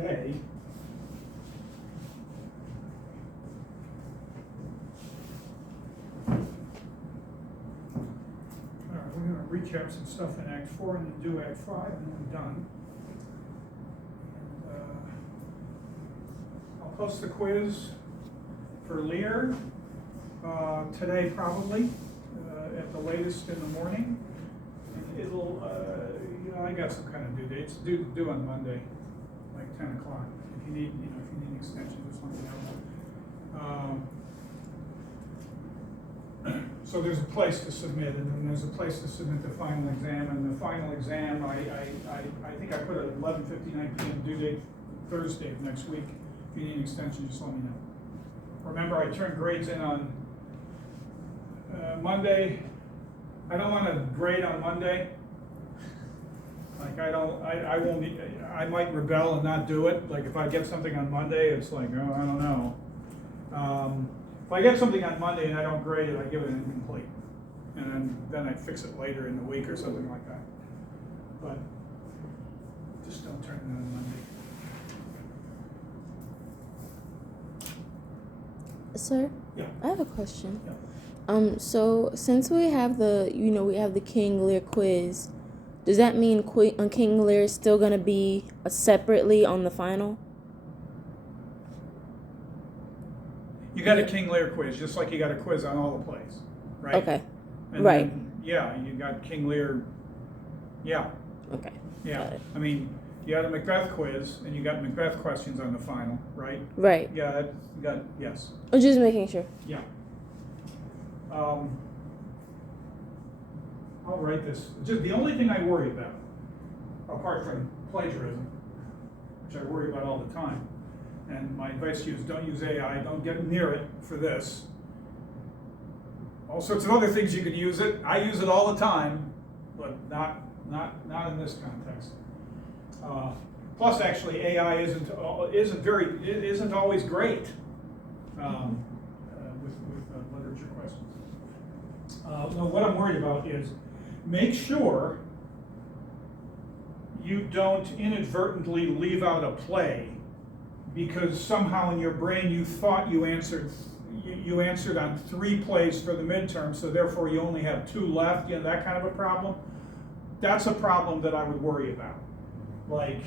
Okay. All right, we're going to recap some stuff in Act 4 and then do Act 5, and then we're done. And, I'll post the quiz for Lear today, probably, at the latest in the morning. And it'll, I got some kind of due dates. Due on Monday, like 10 o'clock. If you need, if you need an extension, just let me know. So there's a place to submit, and then there's a place to submit the final exam. And the final exam, I think I put an 11:59 p.m. due date Thursday of next week. If you need an extension, just let me know. Remember, I turn grades in on Monday. I don't want to grade on Monday. Like I won't. I might rebel and not do it. Like if I get something on Monday, it's like, oh, I don't know. If I get something on Monday and I don't grade it, I give it an incomplete, and then I fix it later in the week or something like that. But just don't turn it in on Monday. Sir? Yeah. I have a question. Yeah. So since we have the, we have the King Lear quiz, does that mean King Lear is still going to be separately on the final? You got a King Lear quiz, just like you got a quiz on all the plays, right? Okay. And right. Then, yeah, you got King Lear. Yeah. Okay. Yeah. Got it. I mean, you had a Macbeth quiz, and you got Macbeth questions on the final, right? Right. Yeah. You got yes. I'm just making sure. Yeah. I'll write this. Just the only thing I worry about, apart from plagiarism, which I worry about all the time, and my advice to you is don't use AI, don't get near it for this. All sorts of other things you could use it. I use it all the time, but not in this context. Plus, actually, AI isn't always great with literature questions. No, what I'm worried about is make sure you don't inadvertently leave out a play because somehow in your brain you thought you answered on 3 plays for the midterm, so therefore you only have 2 left. That kind of a problem. That's a problem that I would worry about. Like,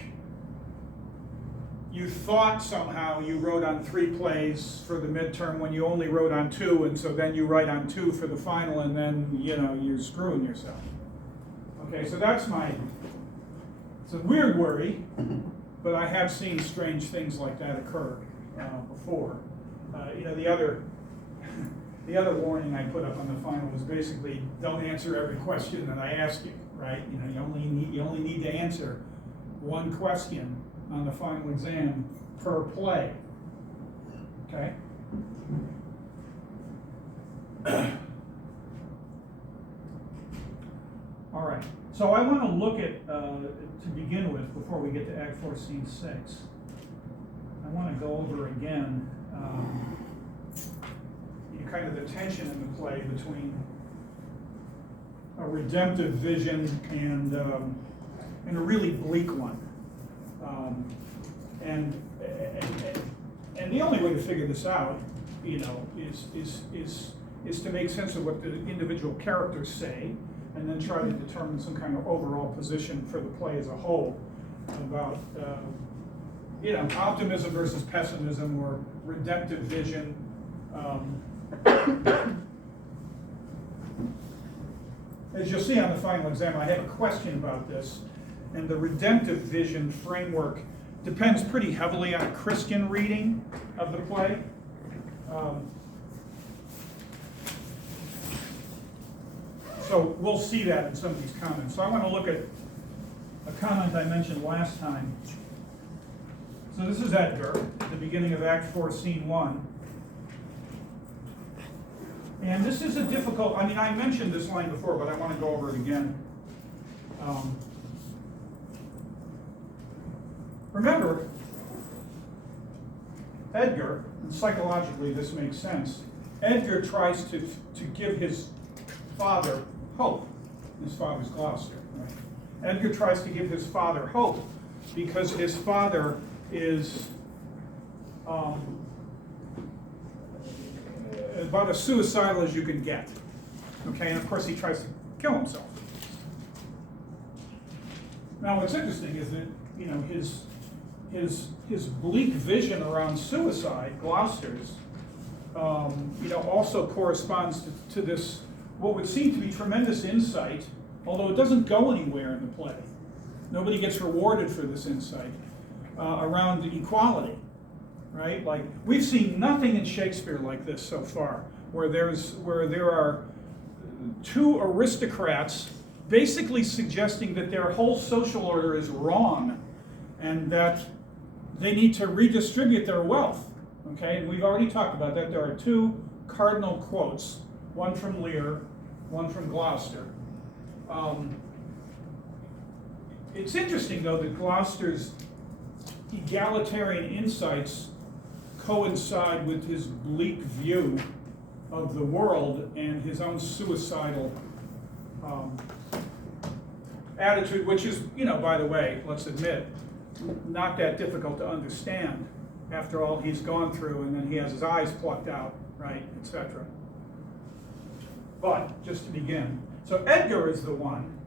you thought somehow you wrote on 3 plays for the midterm when you only wrote on 2, and so then you write on 2 for the final, and then you're screwing yourself. Okay, so it's a weird worry, but I have seen strange things like that occur before. The other warning I put up on the final was basically don't answer every question that I ask you, right? You only need to answer 1 question on the final exam per play. Okay? All right. So I want to look at, to begin with, before we get to Act 4, Scene 6, I want to go over again kind of the tension in the play between a redemptive vision and a really bleak one. And the only way to figure this out, is to make sense of what the individual characters say, and then try to determine some kind of overall position for the play as a whole about, optimism versus pessimism or redemptive vision. As you'll see on the final exam, I have a question about this, and the redemptive vision framework depends pretty heavily on a Christian reading of the play. So we'll see that in some of these comments. So I want to look at a comment I mentioned last time. So this is Edgar, at the beginning of Act 4, Scene 1. And this is a difficult, I mentioned this line before, but I want to go over it again. Remember, Edgar, and psychologically this makes sense, Edgar tries to give his father hope. His father's Gloucester, right? Edgar tries to give his father hope because his father is about as suicidal as you can get. Okay, and of course he tries to kill himself. Now what's interesting is that, you know, his bleak vision around suicide, Gloucester's, you know, also corresponds to this, what would seem to be tremendous insight, although it doesn't go anywhere in the play. Nobody gets rewarded for this insight around equality, right? Like, we've seen nothing in Shakespeare like this so far, where there are two aristocrats basically suggesting that their whole social order is wrong and that they need to redistribute their wealth. Okay, and we've already talked about that. There are two cardinal quotes, one from Lear, one from Gloucester. It's interesting, though, that Gloucester's egalitarian insights coincide with his bleak view of the world and his own suicidal attitude, which is, you know, by the way, let's admit, not that difficult to understand after all he's gone through, and then he has his eyes plucked out, right, etc. But, just to begin, so Edgar is the one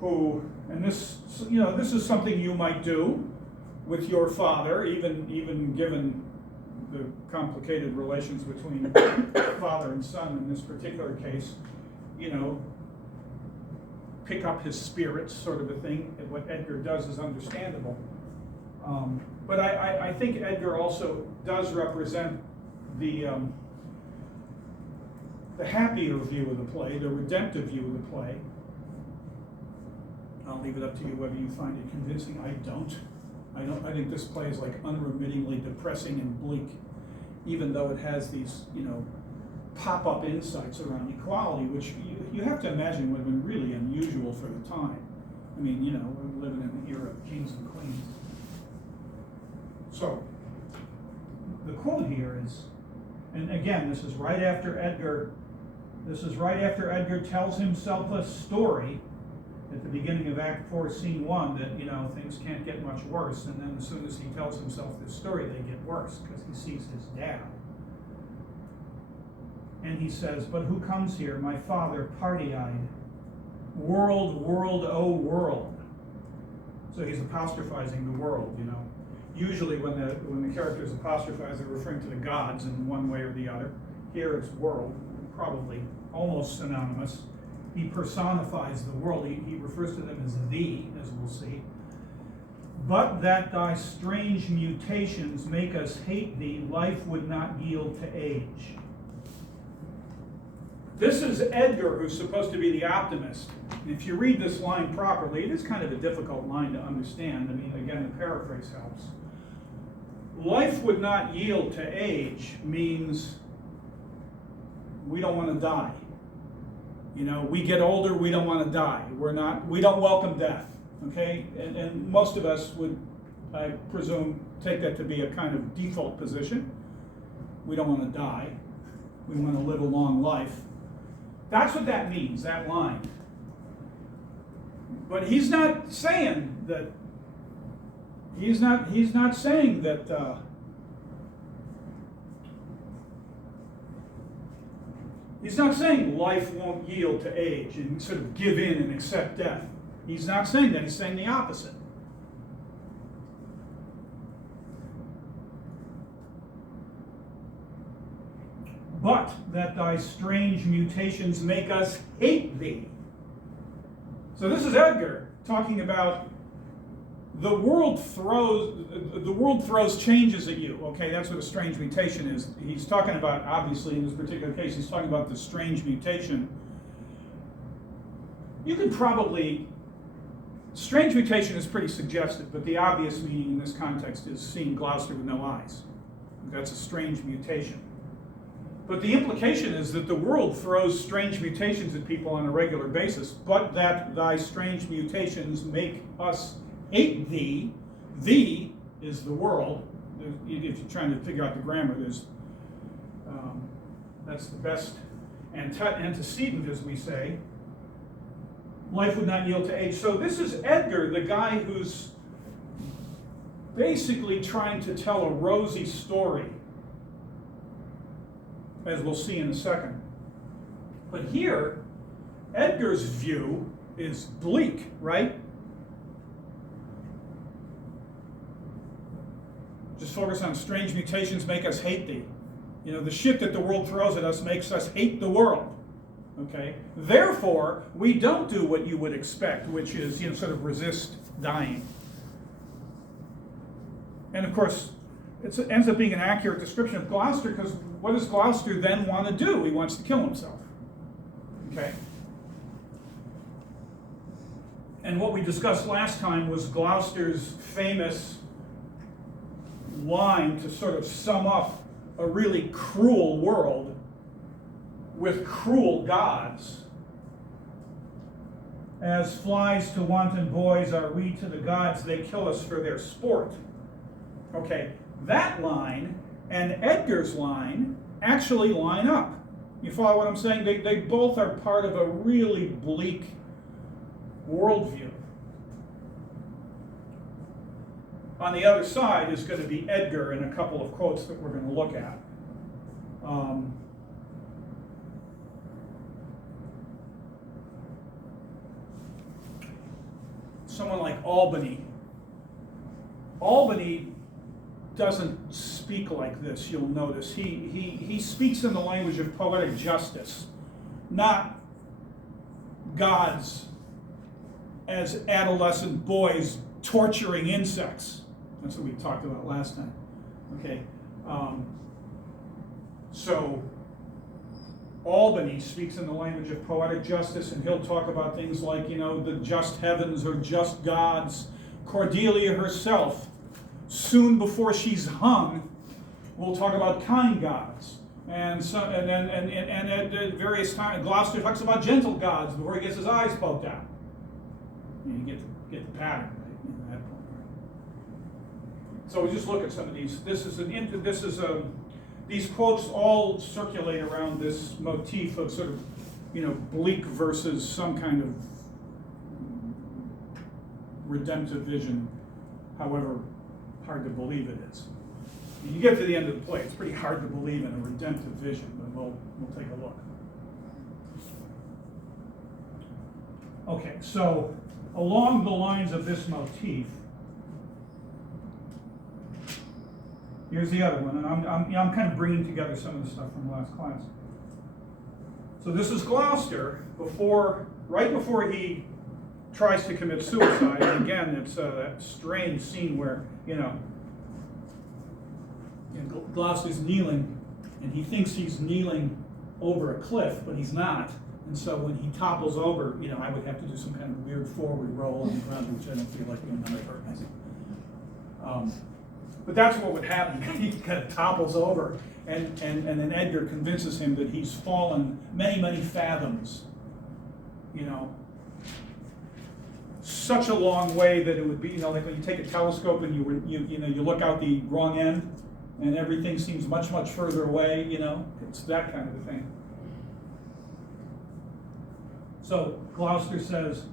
who, and this, you know, this is something you might do with your father, even given the complicated relations between father and son in this particular case, you know, pick up his spirits, sort of a thing. And what Edgar does is understandable. But I think Edgar also does represent the happier view of the play, the redemptive view of the play. I'll leave it up to you whether you find it convincing. I don't. I think this play is like unremittingly depressing and bleak, even though it has these, you know, pop-up insights around equality, which you have to imagine would have been really unusual for the time. I mean, you know, we're living in an era of kings and queens. So, the quote here is, and again, this is right after Edgar tells himself a story at the beginning of Act 4, Scene 1, that, you know, things can't get much worse, and then as soon as he tells himself this story, they get worse, because he sees his dad. And he says, "But who comes here? My father, party-eyed. World, world, oh world." So he's apostrophizing the world, you know. Usually when the character is apostrophized, they're referring to the gods in one way or the other. Here it's world, probably almost synonymous. He personifies the world. He refers to them as thee, as we'll see. "But that thy strange mutations make us hate thee, life would not yield to age." This is Edgar, who's supposed to be the optimist. And if you read this line properly, it is kind of a difficult line to understand. I mean, again, the paraphrase helps. Life would not yield to age means we don't want to die. You know, we get older, we don't want to die. We don't welcome death, okay? And most of us would, I presume, take that to be a kind of default position. We don't want to die. We want to live a long life. That's what that means, that line. But he's not saying that, he's not saying that, he's not saying life won't yield to age and sort of give in and accept death. He's not saying that. He's saying the opposite. "But that thy strange mutations make us hate thee." So this is Edgar talking about the world throws changes at you. Okay, that's what a strange mutation is. He's talking about, obviously, in this particular case, he's talking about the strange mutation. You could probably, strange mutation is pretty suggestive, but the obvious meaning in this context is seeing Gloucester with no eyes. That's a strange mutation. But the implication is that the world throws strange mutations at people on a regular basis, but that thy strange mutations make us hate thee. Thee is the world. If you're trying to figure out the grammar, that's the best antecedent, as we say. Life would not yield to age. So this is Edgar, the guy who's basically trying to tell a rosy story, as we'll see in a second. But here, Edgar's view is bleak, right? Just focus on strange mutations make us hate thee. You know, the shit that the world throws at us makes us hate the world. Okay? Therefore, we don't do what you would expect, which is, you know, sort of resist dying. And of course, it ends up being an accurate description of Gloucester, because what does Gloucester then want to do? He wants to kill himself. Okay? And what we discussed last time was Gloucester's famous line to sort of sum up a really cruel world with cruel gods. As flies to wanton boys are we to the gods, they kill us for their sport. Okay, that line and Edgar's line actually line up. You follow what I'm saying? They both are part of a really bleak worldview. On the other side is going to be Edgar and a couple of quotes that we're going to look at. Someone like Albany. Albany doesn't speak like this, you'll notice. He speaks in the language of poetic justice, not gods as adolescent boys torturing insects. That's what we talked about last time. Okay, so Albany speaks in the language of poetic justice, and he'll talk about things like, you know, the just heavens or just gods. Cordelia herself, soon before she's hung, will talk about kind gods. And so, and at various times, Gloucester talks about gentle gods before he gets his eyes poked out. You get the pattern, right? At that point, right? So we just look at some of these. These quotes all circulate around this motif of sort of, you know, bleak versus some kind of redemptive vision, however hard to believe it is. You get to the end of the play, it's pretty hard to believe in a redemptive vision, but we'll take a look. Okay, so along the lines of this motif, here's the other one, and I'm kind of bringing together some of the stuff from last class. So this is Gloucester right before he tries to commit suicide. And again, it's that strange scene where, you know, Gloucester's kneeling, and he thinks he's kneeling over a cliff, but he's not. And so when he topples over, you know, I would have to do some kind of weird forward roll on the ground, which I don't feel like doing on purpose. But that's what would happen. He kind of topples over, and then Edgar convinces him that he's fallen many, many fathoms. You know, such a long way that it would be, you know, like when you take a telescope and you look out the wrong end, and everything seems much, much further away. You know, it's that kind of a thing. So Gloucester says,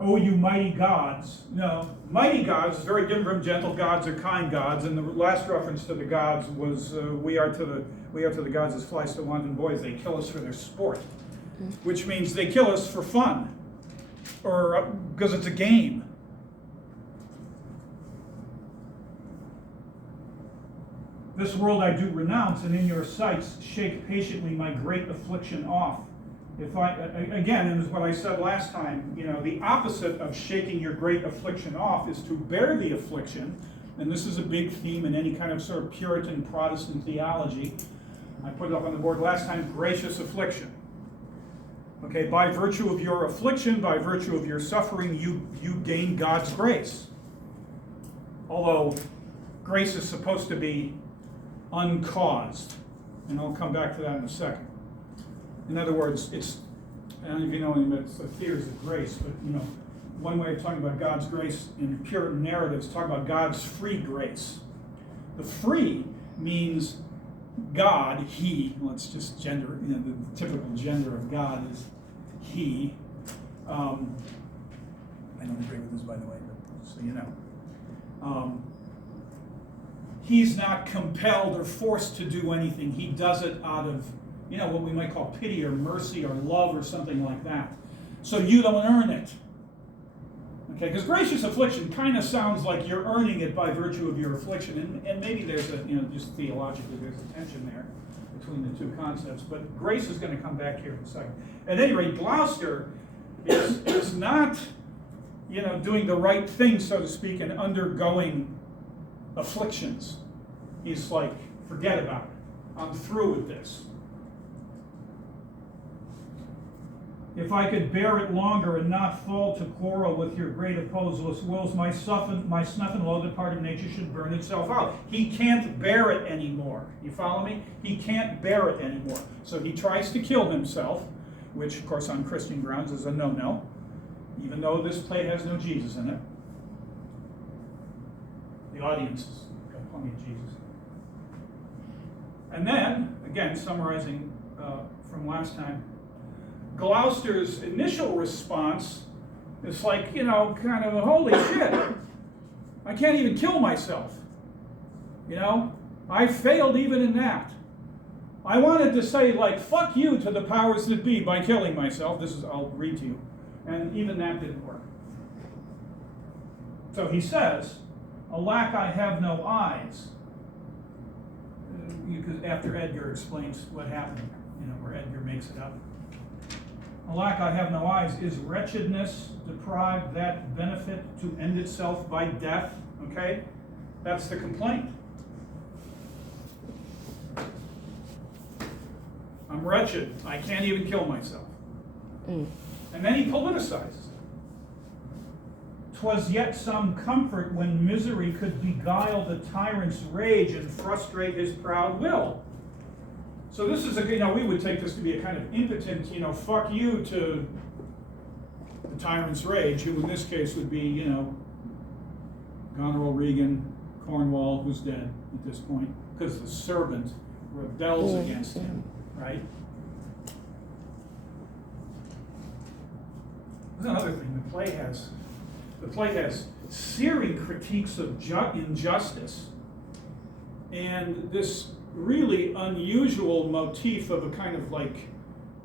"Oh, you mighty gods." No, mighty gods is very different from gentle gods or kind gods. And the last reference to the gods was, we are to the gods as flies to wanton boys. They kill us for their sport, which means they kill us for fun, or because it's a game. This world I do renounce, and in your sights shake patiently my great affliction off. If I, again, and as what I said last time, you know, the opposite of shaking your great affliction off is to bear the affliction, and this is a big theme in any kind of sort of Puritan Protestant theology. I put it up on the board last time, gracious affliction. Okay, by virtue of your affliction, by virtue of your suffering, you gain God's grace. Although grace is supposed to be uncaused, and I'll come back to that in a second. In other words, I don't know if you know anything about the theories of grace, but you know, one way of talking about God's grace in Puritan narratives, talk about God's free grace. The free means God, he, let's just gender, you know, the typical gender of God is he. I don't agree with this, by the way, but so you know. He's not compelled or forced to do anything. He does it out of, what we might call pity or mercy or love or something like that. So you don't earn it. Okay, because gracious affliction kind of sounds like you're earning it by virtue of your affliction, and maybe there's just theologically there's a tension there between the two concepts, but grace is going to come back here in a second. At any rate, Gloucester is not, doing the right thing, so to speak, and undergoing afflictions. He's like, forget about it. I'm through with this. If I could bear it longer and not fall to quarrel with your great opposeless wills, my snuff and loathed part of nature should burn itself out. He can't bear it anymore. You follow me? He can't bear it anymore. So he tries to kill himself, which, of course, on Christian grounds is a no-no, even though this play has no Jesus in it. The audience has got plenty of Jesus. And then, again, summarizing from last time, Gloucester's initial response is like, kind of, holy shit, I can't even kill myself. I failed even in that. I wanted to say, like, fuck you to the powers that be by killing myself. I'll read to you. And even that didn't work. So he says, alack, I have no eyes. After Edgar explains what happened, where Edgar makes it up. Alack, I have no eyes. Is wretchedness deprived that benefit to end itself by death? Okay? That's the complaint. I'm wretched. I can't even kill myself. And then he politicizes it. 'Twas yet some comfort when misery could beguile the tyrant's rage and frustrate his proud will. So this is we would take this to be a kind of impotent, fuck you to the tyrant's rage, who in this case would be, Goneril, Regan, Cornwall, who's dead at this point, because the servant rebels against him, right? There's another thing the play has searing critiques of injustice, and this really unusual motif of a kind of like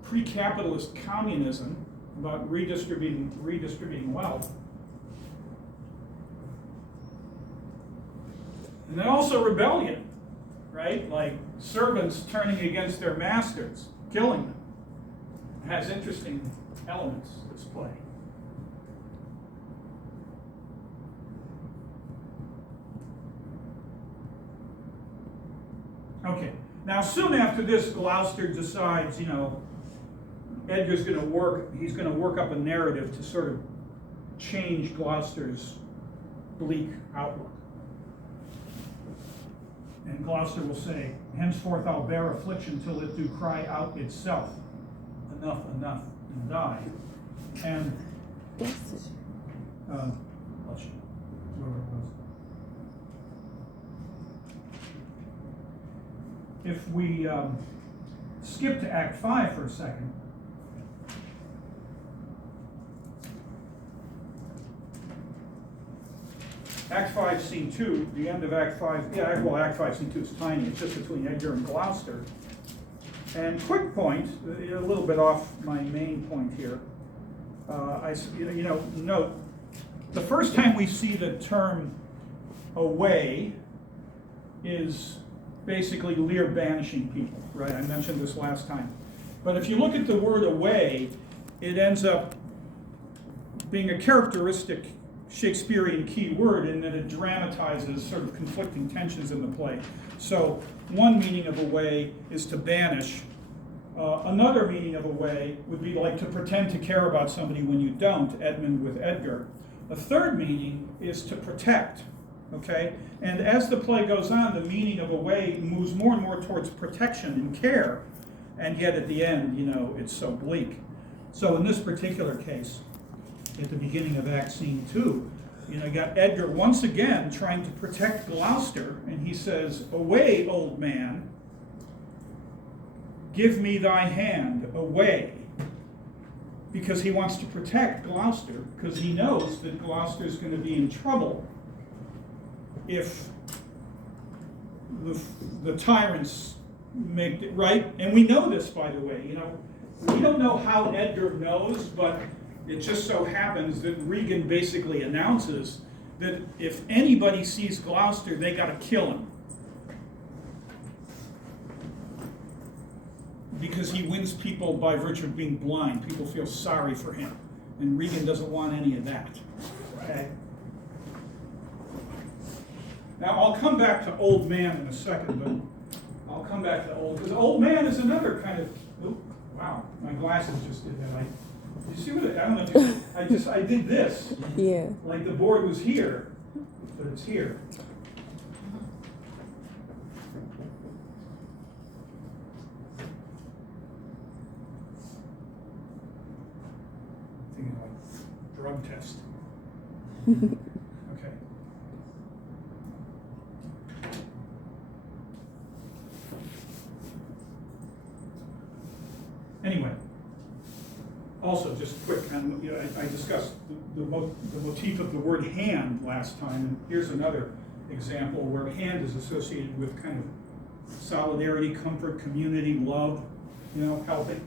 pre-capitalist communism about redistributing wealth. And then also rebellion, right? Like servants turning against their masters, killing them. It has interesting elements, this play. Okay, now soon after this, Gloucester decides, Edgar's going to work up a narrative to sort of change Gloucester's bleak outlook. And Gloucester will say, henceforth I'll bear affliction till it do cry out itself, enough, enough, and die. And, whoever it was. If we skip to Act 5 for a second, Act 5, Scene 2, the end of Act 5, Act 5, Scene 2 is tiny, it's just between Edgar and Gloucester. And quick point, a little bit off my main point here, note, the first time we see the term away is basically Lear banishing people, right? I mentioned this last time. But if you look at the word away, it ends up being a characteristic Shakespearean key word in that it dramatizes sort of conflicting tensions in the play. So one meaning of away is to banish. Another meaning of away would be like to pretend to care about somebody when you don't, Edmund with Edgar. A third meaning is to protect. Okay? And as the play goes on, the meaning of away moves more and more towards protection and care. And yet at the end, it's so bleak. So in this particular case, at the beginning of Act Scene 2, you got Edgar once again trying to protect Gloucester, and he says, away, old man, give me thy hand, away. Because he wants to protect Gloucester, because he knows that Gloucester's going to be in trouble if the tyrants make it right, and we know this, by the way, we don't know how Edgar knows, but it just so happens that Regan basically announces that if anybody sees Gloucester, they got to kill him. Because he wins people by virtue of being blind. People feel sorry for him. And Regan doesn't want any of that. Okay? Now, I'll come back to old man in a second, but I'll come back to because old man is another kind of, wow, my glasses just did that. Did you see what I don't know if you, I did this. Yeah. Like the board was here, but it's here. Thinking like drug test. Okay. Anyway, also just quick, I discussed the motif of the word hand last time, and here's another example where hand is associated with kind of solidarity, comfort, community, love, helping.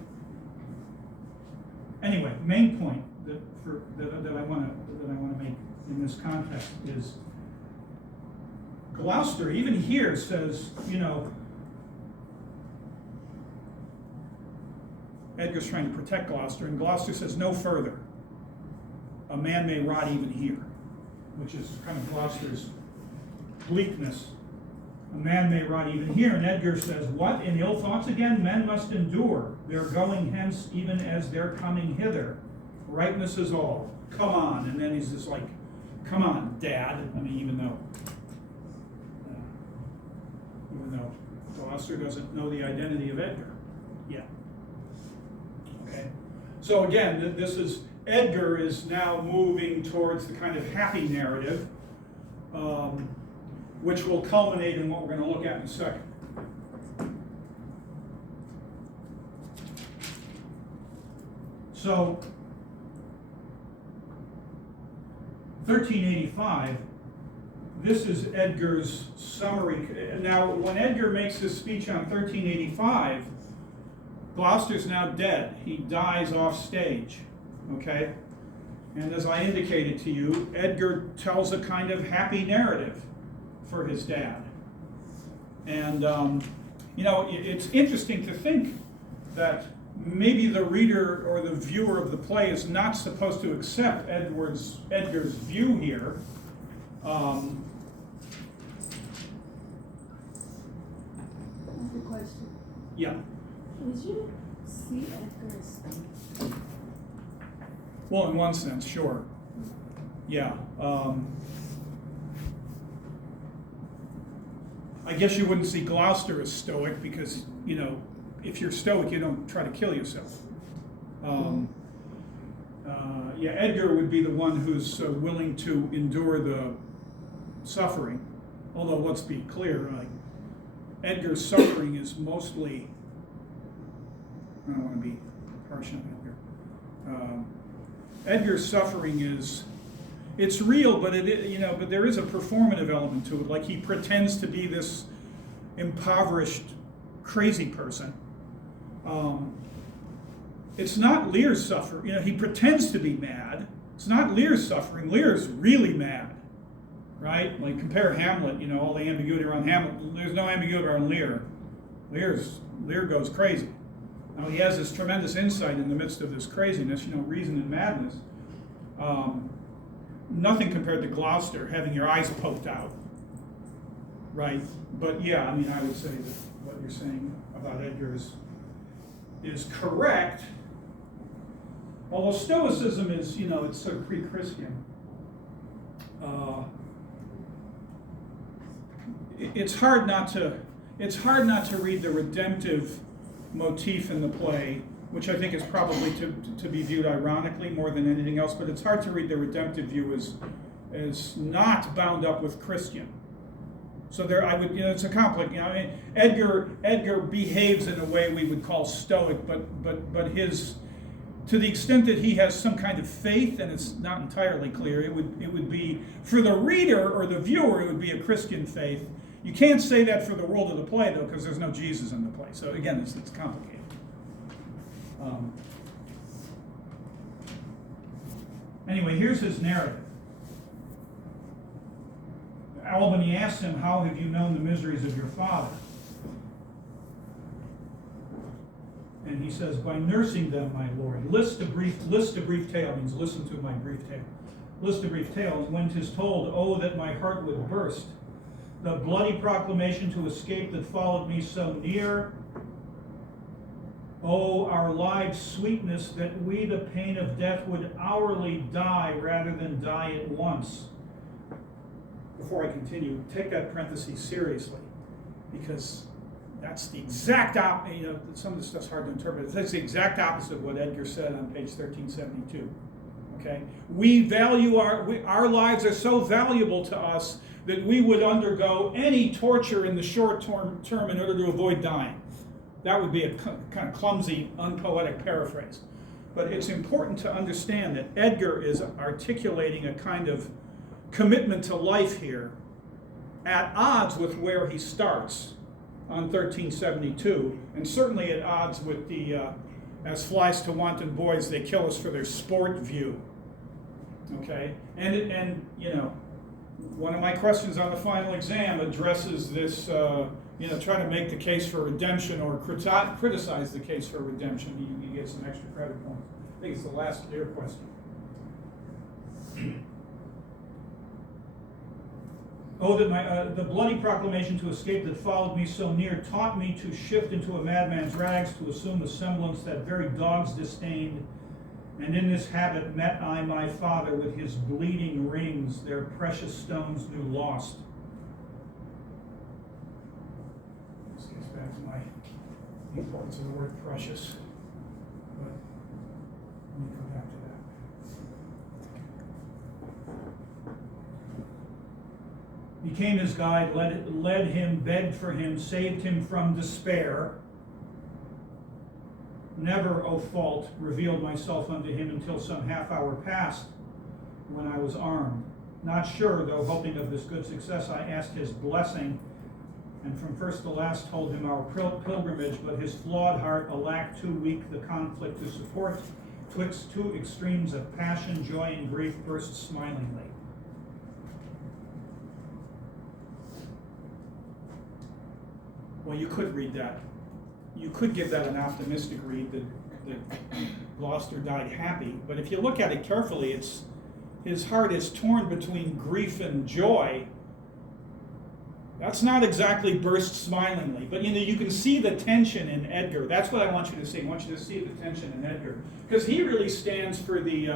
Anyway, main point that I want to make in this context is Gloucester, even here, says, Edgar's trying to protect Gloucester, and Gloucester says, no further. A man may rot even here, which is kind of Gloucester's bleakness. A man may rot even here, and Edgar says, what, in ill thoughts again? Men must endure their going hence even as their coming hither. Rightness is all. Come on. And then he's just like, come on, Dad. I mean, even though Gloucester doesn't know the identity of Edgar yet. Okay. So again, Edgar is now moving towards the kind of happy narrative, which will culminate in what we're going to look at in a second. So, 1385, this is Edgar's summary. Now, when Edgar makes his speech on 1385, Gloucester's now dead. He dies off stage, okay? And as I indicated to you, Edgar tells a kind of happy narrative for his dad. And, it's interesting to think that maybe the reader or the viewer of the play is not supposed to accept Edgar's view here. Good question. Yeah. Did you see Edgar's thing? Well, in one sense, sure. Yeah. I guess you wouldn't see Gloucester as stoic because, if you're stoic, you don't try to kill yourself. Edgar would be the one who's willing to endure the suffering. Although, let's be clear, Edgar's suffering is mostly, I don't want to be harsh on Edgar. Edgar's suffering it's real, but but there is a performative element to it. Like he pretends to be this impoverished, crazy person. It's not Lear's suffering. He pretends to be mad. It's not Lear's suffering. Lear's really mad, right? Like compare Hamlet. All the ambiguity around Hamlet. There's no ambiguity around Lear. Lear goes crazy. Now he has this tremendous insight in the midst of this craziness. Reason and madness. Nothing compared to Gloucester having your eyes poked out, right? But yeah, I would say that what you're saying about Edgar is correct. Although Stoicism is, it's so pre-Christian. It's hard not to read the redemptive motif in the play, which I think is probably to be viewed ironically more than anything else. But it's hard to read the redemptive view as not bound up with Christian. So it's a complex. Edgar behaves in a way we would call stoic, but to the extent that he has some kind of faith, and it's not entirely clear, it would be, for the reader or the viewer, it would be a Christian faith. You can't say that for the world of the play, though, because there's no Jesus in the play. So again, it's complicated. Anyway, here's his narrative. Albany asks him, "How have you known the miseries of your father?" And he says, "By nursing them, my lord. List a brief tale," means listen to my brief tale. List a brief tale, and when 'tis told, oh, that my heart would burst. The bloody proclamation to escape that followed me so near. Oh, our lives' sweetness, that we the pain of death would hourly die rather than die at once. Before I continue, take that parenthesis seriously, because that's the exact opposite. Some of this stuff's hard to interpret. That's the exact opposite of what Edgar said on page 1372. Okay, we value our lives are so valuable to us that we would undergo any torture in the short term in order to avoid dying. That would be a kind of clumsy, unpoetic paraphrase. But it's important to understand that Edgar is articulating a kind of commitment to life here at odds with where he starts on 1372, and certainly at odds with the as flies to wanton boys, they kill us for their sport view. Okay? And one of my questions on the final exam addresses this, try to make the case for redemption or criticize the case for redemption. You get some extra credit points. I think it's the last clear question. Oh, that the bloody proclamation to escape that followed me so near taught me to shift into a madman's rags, to assume a semblance that very dogs disdained. And in this habit met I my father with his bleeding rings, their precious stones new lost. This gets back to my importance of the word precious. But let me come back to that. Became his guide, led him, begged for him, saved him from despair. Never, O fault, revealed myself unto him until some half hour passed, when I was armed. Not sure, though hoping of this good success, I asked his blessing, and from first to last told him our pilgrimage, but his flawed heart, alack too weak the conflict to support, twixt two extremes of passion, joy, and grief, burst smilingly. Well, you could read that. You could give that an optimistic read that Gloucester died happy, but if you look at it carefully, his heart is torn between grief and joy. That's not exactly burst smilingly, but you can see the tension in Edgar. That's what I want you to see. I want you to see the tension in Edgar, because he really stands for the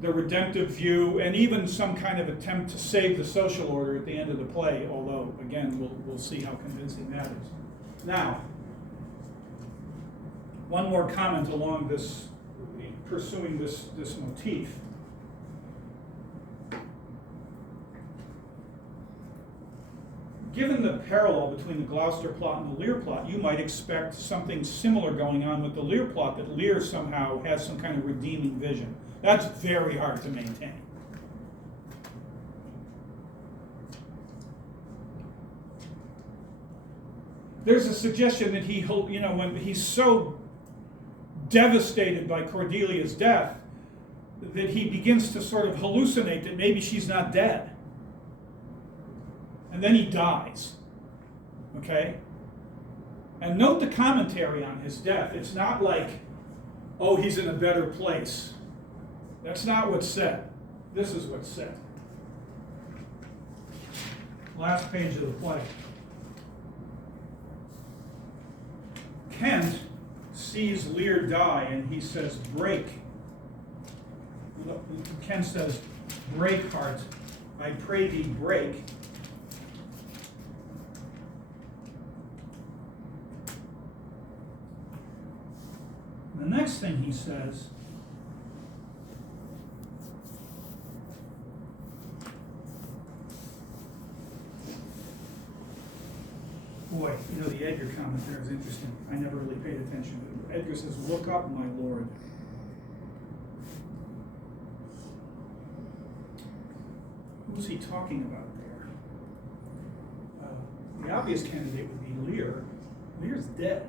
redemptive view, and even some kind of attempt to save the social order at the end of the play, although, again, we'll see how convincing that is. Now, one more comment along this, pursuing this motif. Given the parallel between the Gloucester plot and the Lear plot, you might expect something similar going on with the Lear plot, that Lear somehow has some kind of redeeming vision. That's very hard to maintain. There's a suggestion that when he's so devastated by Cordelia's death, that he begins to sort of hallucinate that maybe she's not dead. And then he dies. Okay? And note the commentary on his death. It's not like, oh, he's in a better place. That's not what's said. This is what's said. Last page of the play. Kent sees Lear die, and he says, break. Kent says, break, heart. I pray thee, break. The next thing he says, boy, know, the Edgar comment there is interesting. I never really paid attention. Edgar says, "Look up, my lord." Who's he talking about there? The obvious candidate would be Lear. Lear's dead.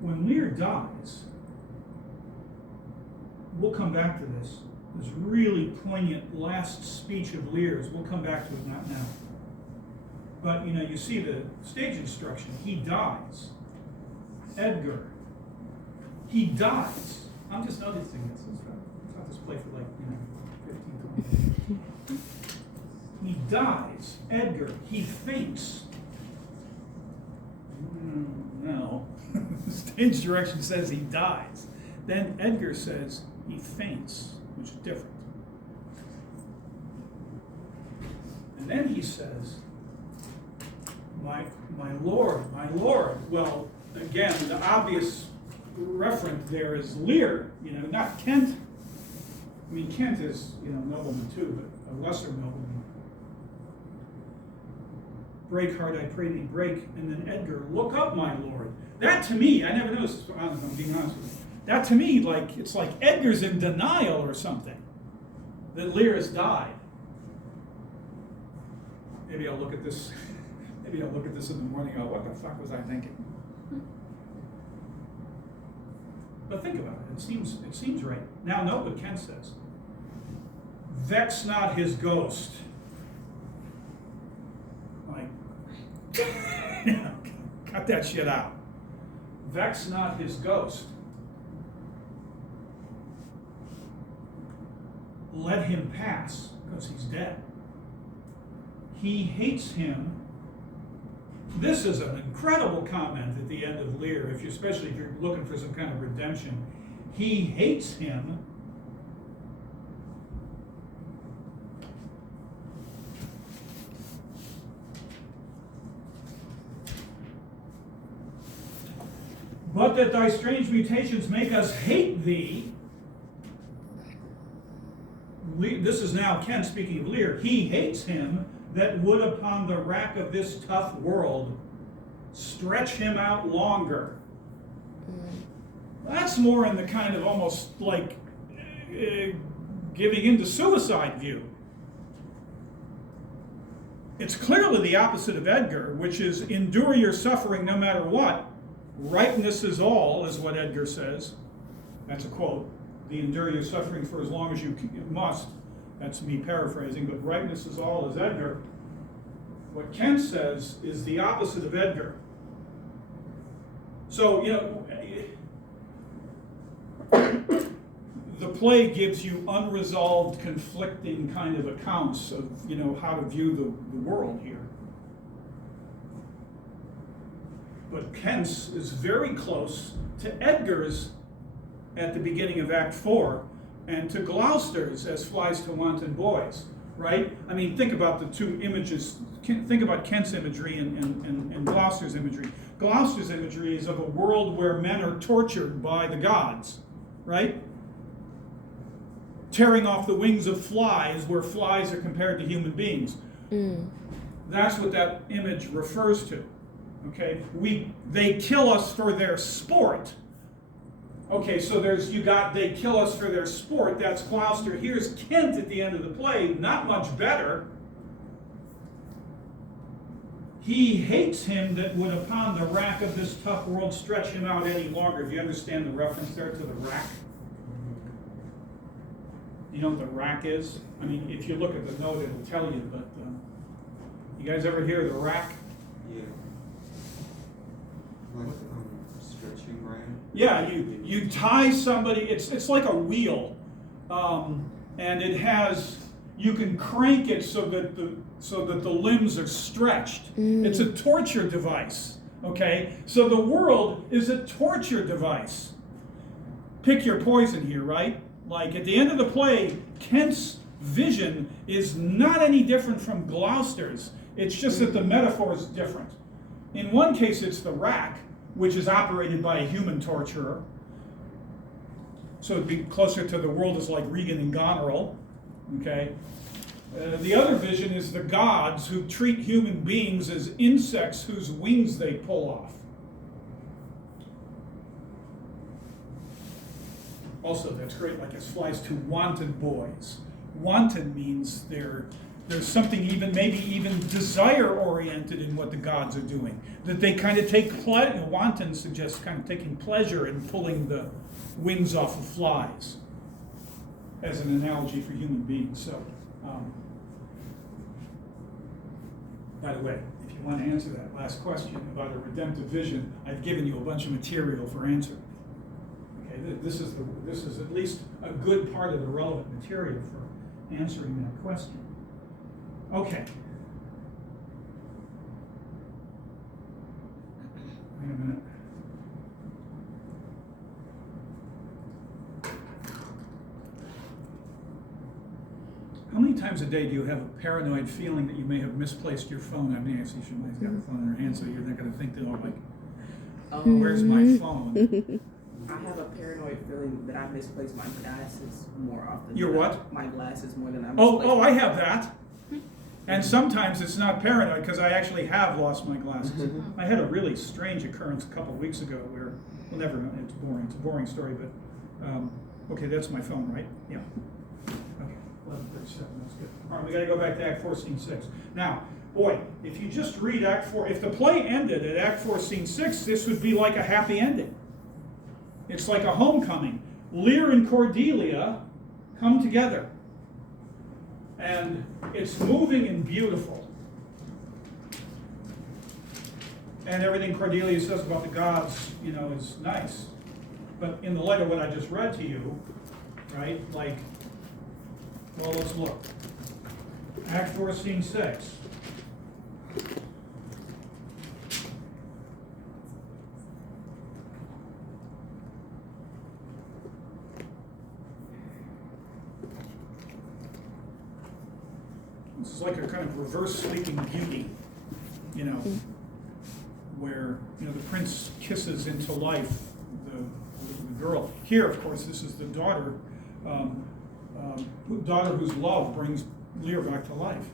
When Lear dies, we'll come back to this. This really poignant last speech of Lear's. We'll come back to it, not now. But you know, you see the stage instruction. He dies. Edgar. He dies. I'm just noticing this. I've got this play for like 15, 20. He dies. Edgar. He faints. No. Stage direction says he dies. Then Edgar says he faints, which is different. And then he says, my lord, my lord. Well, again, the obvious referent there is Lear, not Kent. I mean, Kent is, nobleman too, but a lesser nobleman. Break, heart, I pray thee, break. And then Edgar, look up, my lord. That to me, I never noticed, I'm being honest with you. That to me, it's like Edgar's in denial or something that Lear has died. Maybe I'll look at this. Maybe I'll look at this in the morning. Oh, what the fuck was I thinking? But think about it. It seems right. Now note what Kent says. Vex not his ghost. Like, cut that shit out. Vex not his ghost. Let him pass, because he's dead. He hates him. This is an incredible comment at the end of Lear, especially if you're looking for some kind of redemption. He hates him. But that thy strange mutations make us hate thee. This is now Ken speaking of Lear. He hates him that would upon the rack of this tough world stretch him out longer. That's more in the kind of almost like giving into suicide view. It's clearly the opposite of Edgar, which is endure your suffering no matter what. Rightness is all, is what Edgar says. That's a quote. The endure your suffering for as long as you must. That's me paraphrasing, but rightness is all is Edgar. What Kent says is the opposite of Edgar. So, the play gives you unresolved, conflicting kind of accounts of, how to view the world here. But Kent's is very close to Edgar's at the beginning of Act 4 and to Gloucester's as flies to wanton boys, right? I mean, think about the two images. Think about Kent's imagery and Gloucester's imagery. Gloucester's imagery is of a world where men are tortured by the gods, right? Tearing off the wings of flies, where flies are compared to human beings. That's what that image refers to. Okay, they kill us for their sport. Okay, so they kill us for their sport. That's Gloucester. Here's Kent at the end of the play, not much better. He hates him that would upon the rack of this tough world stretch him out any longer. Do you understand the reference there to the rack? You know what the rack is? I mean, if you look at the note, it'll tell you, but you guys ever hear of the rack? Yeah. Like stretching rack? Yeah, you tie somebody, it's like a wheel, and it has, you can crank it so that the limbs are stretched. It's a torture device, okay? So the world is a torture device. Pick your poison here, right? Like at the end of the play, Kent's vision is not any different from Gloucester's. It's just that the metaphor is different. In one case, it's the rack, which is operated by a human torturer. So it'd be closer to the world is like Regan and Goneril, okay? The other vision is the gods who treat human beings as insects whose wings they pull off. Also, that's great, like as flies to wanton boys. Wanton means there's something even, maybe even desire-oriented in what the gods are doing. That they kind of take pleasure, wanton suggests kind of taking pleasure in pulling the wings off of flies, as an analogy for human beings. So, by the way, if you want to answer that last question about a redemptive vision, I've given you a bunch of material for answering. Okay, this is at least a good part of the relevant material for answering that question. Okay. Wait a minute. How many times a day do you have a paranoid feeling that you may have misplaced your phone? I mean, I see she might have got her phone in her hand, so you're not going to think that, oh, like, where's my phone? I have a paranoid feeling that I misplace my glasses more often. Your what? My glasses more than I misplace. Oh, I have that. And sometimes it's not paranoid because I actually have lost my glasses. I had a really strange occurrence a couple of weeks ago where, well, never mind, it's boring. It's a boring story, but, okay, that's my phone, right? Yeah. Okay, 11:37, that's good. All right, we got to go back to Act 4, Scene 6. Now, boy, if you just read Act 4, if the play ended at Act 4, Scene 6, this would be like a happy ending. It's like a homecoming. Lear and Cordelia come together. And it's moving and beautiful. And everything Cordelia says about the gods, you know, is nice. But in the light of what I just read to you, right, like, well, let's look. Act 4, Scene 6. This is like a kind of reverse Sleeping Beauty, you know, where, you know, the prince kisses into life the girl. Here, of course, this is the daughter, daughter whose love brings Lear back to life.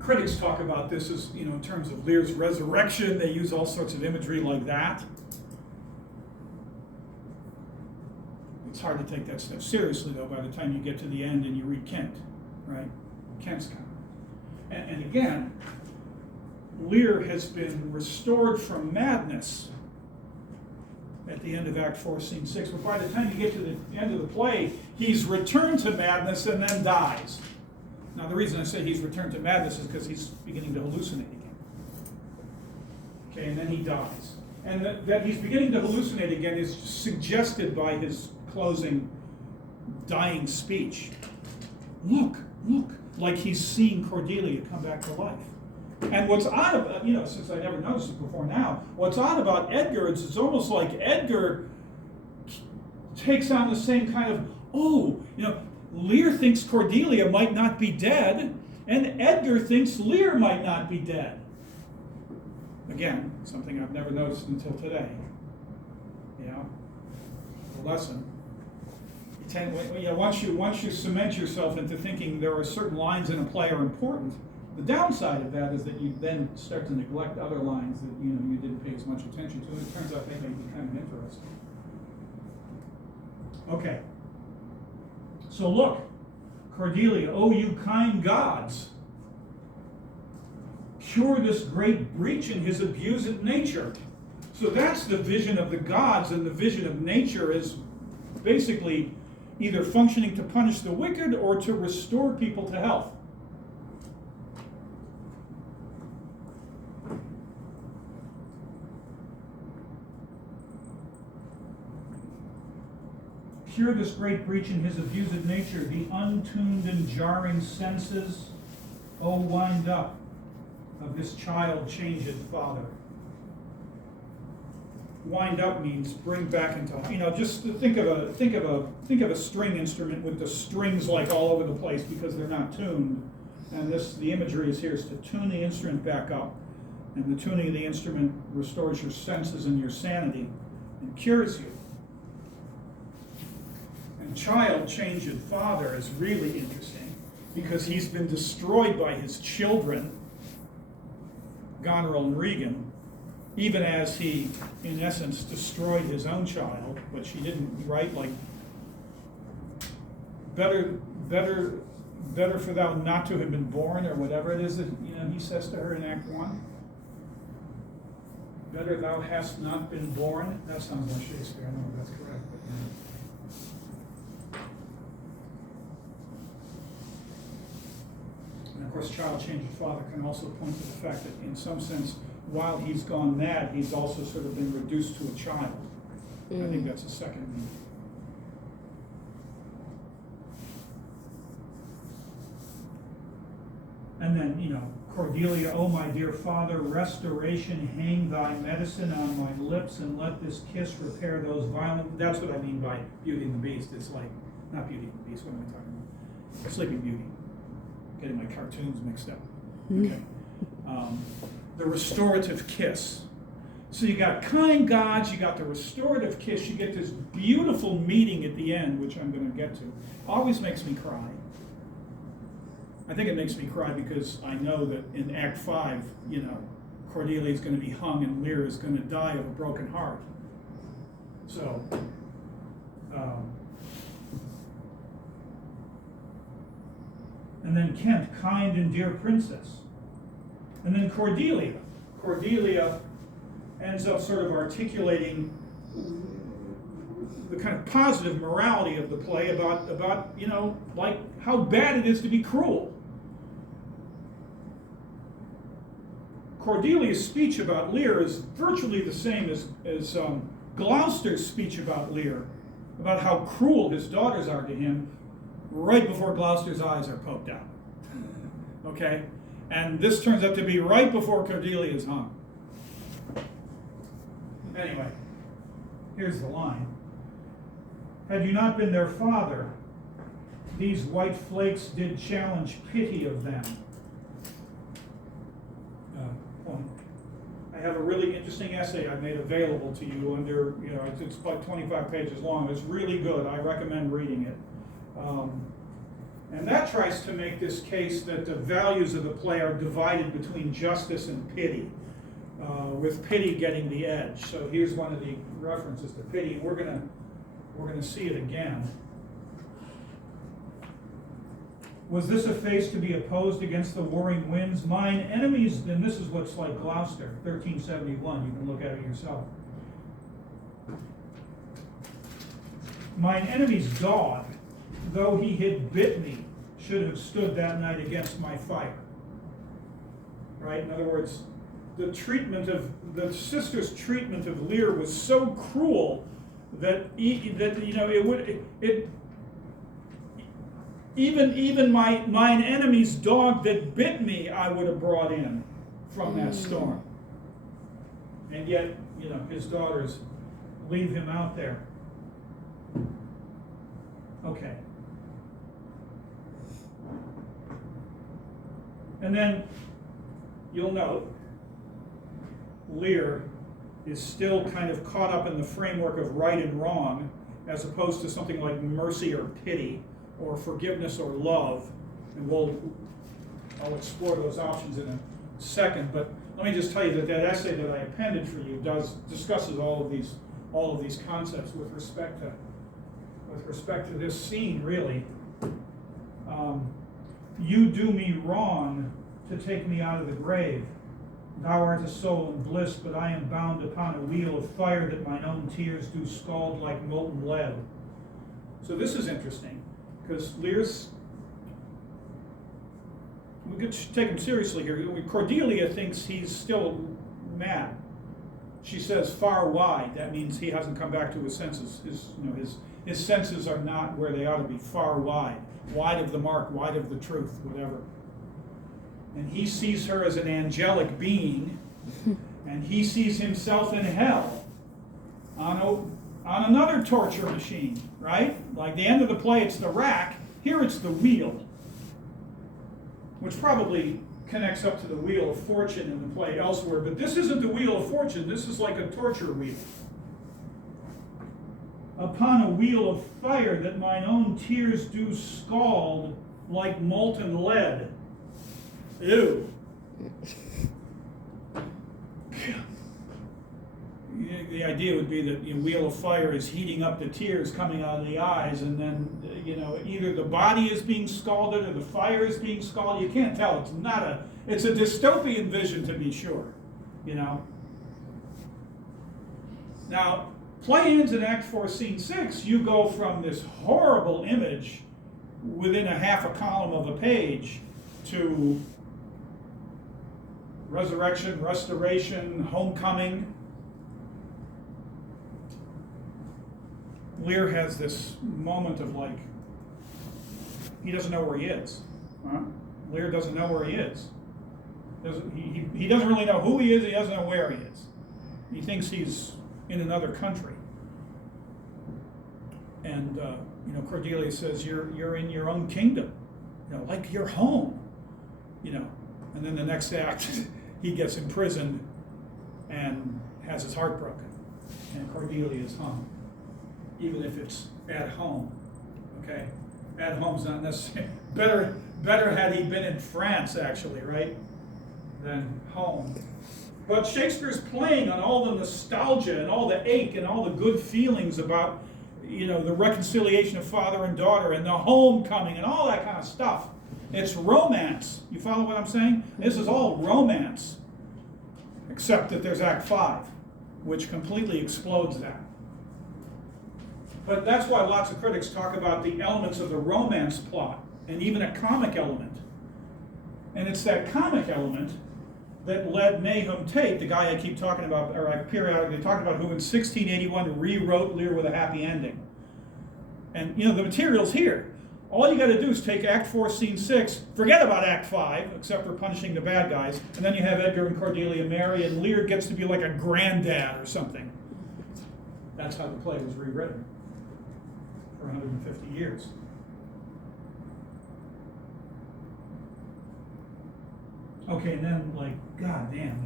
Critics talk about this as, you know, in terms of Lear's resurrection. They use all sorts of imagery like that. It's hard to take that stuff seriously, though, by the time you get to the end and you read Kent, right? Kent's comment. And again, Lear has been restored from madness at the end of Act 4, Scene 6. But by the time you get to the end of the play, he's returned to madness and then dies. Now, the reason I say he's returned to madness is because he's beginning to hallucinate again. Okay, and then he dies. And that he's beginning to hallucinate again is suggested by his closing, dying speech. Look, like he's seeing Cordelia come back to life. And what's odd about, you know, since I never noticed it before now, what's odd about Edgar is it's almost like Edgar takes on the same kind of, oh, you know, Lear thinks Cordelia might not be dead, and Edgar thinks Lear might not be dead. Again, something I've never noticed until today. You know, a lesson. Once you cement yourself into thinking there are certain lines in a play are important, the downside of that is that you then start to neglect other lines that, you know, you didn't pay as much attention to. It turns out they may be kind of interesting. Okay. So look, Cordelia, oh you kind gods, cure this great breach in his abused nature. So that's the vision of the gods, and the vision of nature is basically either functioning to punish the wicked or to restore people to health. Cure this great breach in his abused nature, the untuned and jarring senses, oh wind up, of this child changed father. Wind up means bring back into, you know, just think of a string instrument with the strings like all over the place because they're not tuned. And the imagery is here is to tune the instrument back up. And the tuning of the instrument restores your senses and your sanity and cures you. The child changed father is really interesting because he's been destroyed by his children, Goneril and Regan, even as he, in essence, destroyed his own child, which he didn't write like, better for thou not to have been born, or whatever it is that, he says to her in Act 1. Better thou hast not been born. That sounds like Shakespeare. I don't know if that's correct. And of course, child change of father can also point to the fact that, in some sense, while he's gone mad, he's also sort of been reduced to a child. I think that's a second meaning. And then, Cordelia, oh my dear father, restoration, hang thy medicine on my lips, and let this kiss repair those violent. That's what I mean by Beauty and the Beast. It's like, not Beauty and the Beast, what am I talking about? Sleeping Beauty. Getting my cartoons mixed up. Okay. The restorative kiss. So you got kind gods, you got the restorative kiss, you get this beautiful meeting at the end, which I'm going to get to. Always makes me cry. I think it makes me cry because I know that in Act 5, Cordelia is going to be hung and Lear is going to die of a broken heart. So, and then Kent, kind and dear princess. And then Cordelia. Cordelia ends up sort of articulating the kind of positive morality of the play about like how bad it is to be cruel. Cordelia's speech about Lear is virtually the same as Gloucester's speech about Lear, about how cruel his daughters are to him, right before Gloucester's eyes are poked out. Okay? And this turns out to be right before Cordelia is hung. Anyway, here's the line. Had you not been their father, these white flakes did challenge pity of them. Point. I have a really interesting essay I made available to you under, it's about 25 pages long. It's really good. I recommend reading it. And that tries to make this case that the values of the play are divided between justice and pity, with pity getting the edge. So here's one of the references to pity. We're gonna see it again. Was this a face to be opposed against the warring winds? Mine enemies, and this is what's like Gloucester, 1371. You can look at it yourself. Mine enemy's dog, though he had bit me, should have stood that night against my fire. Right? In other words, the sister's treatment of Lear was so cruel that even mine enemy's dog that bit me, I would have brought in from that storm. And yet, his daughters leave him out there. Okay. And then you'll note Lear is still kind of caught up in the framework of right and wrong, as opposed to something like mercy or pity, or forgiveness or love, and I'll explore those options in a second. But let me just tell you that essay that I appended for you discusses all of these concepts with respect to this scene. Really, you do me wrong to take me out of the grave. Thou art a soul in bliss, but I am bound upon a wheel of fire that mine own tears do scald like molten lead. So this is interesting. Because Lear's, we could take him seriously here. Cordelia thinks he's still mad. She says far wide. That means he hasn't come back to his senses. His senses are not where they ought to be. Far wide of the mark, wide of the truth, whatever. And he sees her as an angelic being, and he sees himself in hell on another torture machine, right? Like the end of the play, it's the rack. Here it's the wheel, which probably connects up to the wheel of fortune in the play elsewhere. But this isn't the wheel of fortune. This is like a torture wheel. upon a wheel of fire, that mine own tears do scald like molten lead. Ew. The idea would be that the wheel of fire is heating up the tears coming out of the eyes, and then, either the body is being scalded or the fire is being scalded. You can't tell. It's a dystopian vision, to be sure, Now, play ends in Act 4, Scene 6, you go from this horrible image within a half a column of a page to resurrection, restoration, homecoming. Lear has this moment of he doesn't know where he is. Huh? Lear doesn't know where he is. He doesn't really know who he is, he doesn't know where he is. He thinks he's in another country. And, Cordelia says, you're in your own kingdom, like your home, And then the next act, he gets imprisoned and has his heart broken. And Cordelia is hung. Even if it's at home, okay? At home's not necessarily better had he been in France, actually, right? Than home. But Shakespeare's playing on all the nostalgia and all the ache and all the good feelings about, the reconciliation of father and daughter and the homecoming and all that kind of stuff. It's romance. You follow what I'm saying? This is all romance, except that there's Act 5, which completely explodes that. But that's why lots of critics talk about the elements of the romance plot, and even a comic element. And it's that comic element that led Nahum Tate, the guy I keep talking about, or I periodically talk about, who in 1681 rewrote Lear with a happy ending. And the material's here. All you got to do is take Act 4, Scene 6, forget about Act 5, except for punishing the bad guys, and then you have Edgar and Cordelia marry, and Lear gets to be like a granddad or something. That's how the play was rewritten for 150 years. Okay, and then, God damn,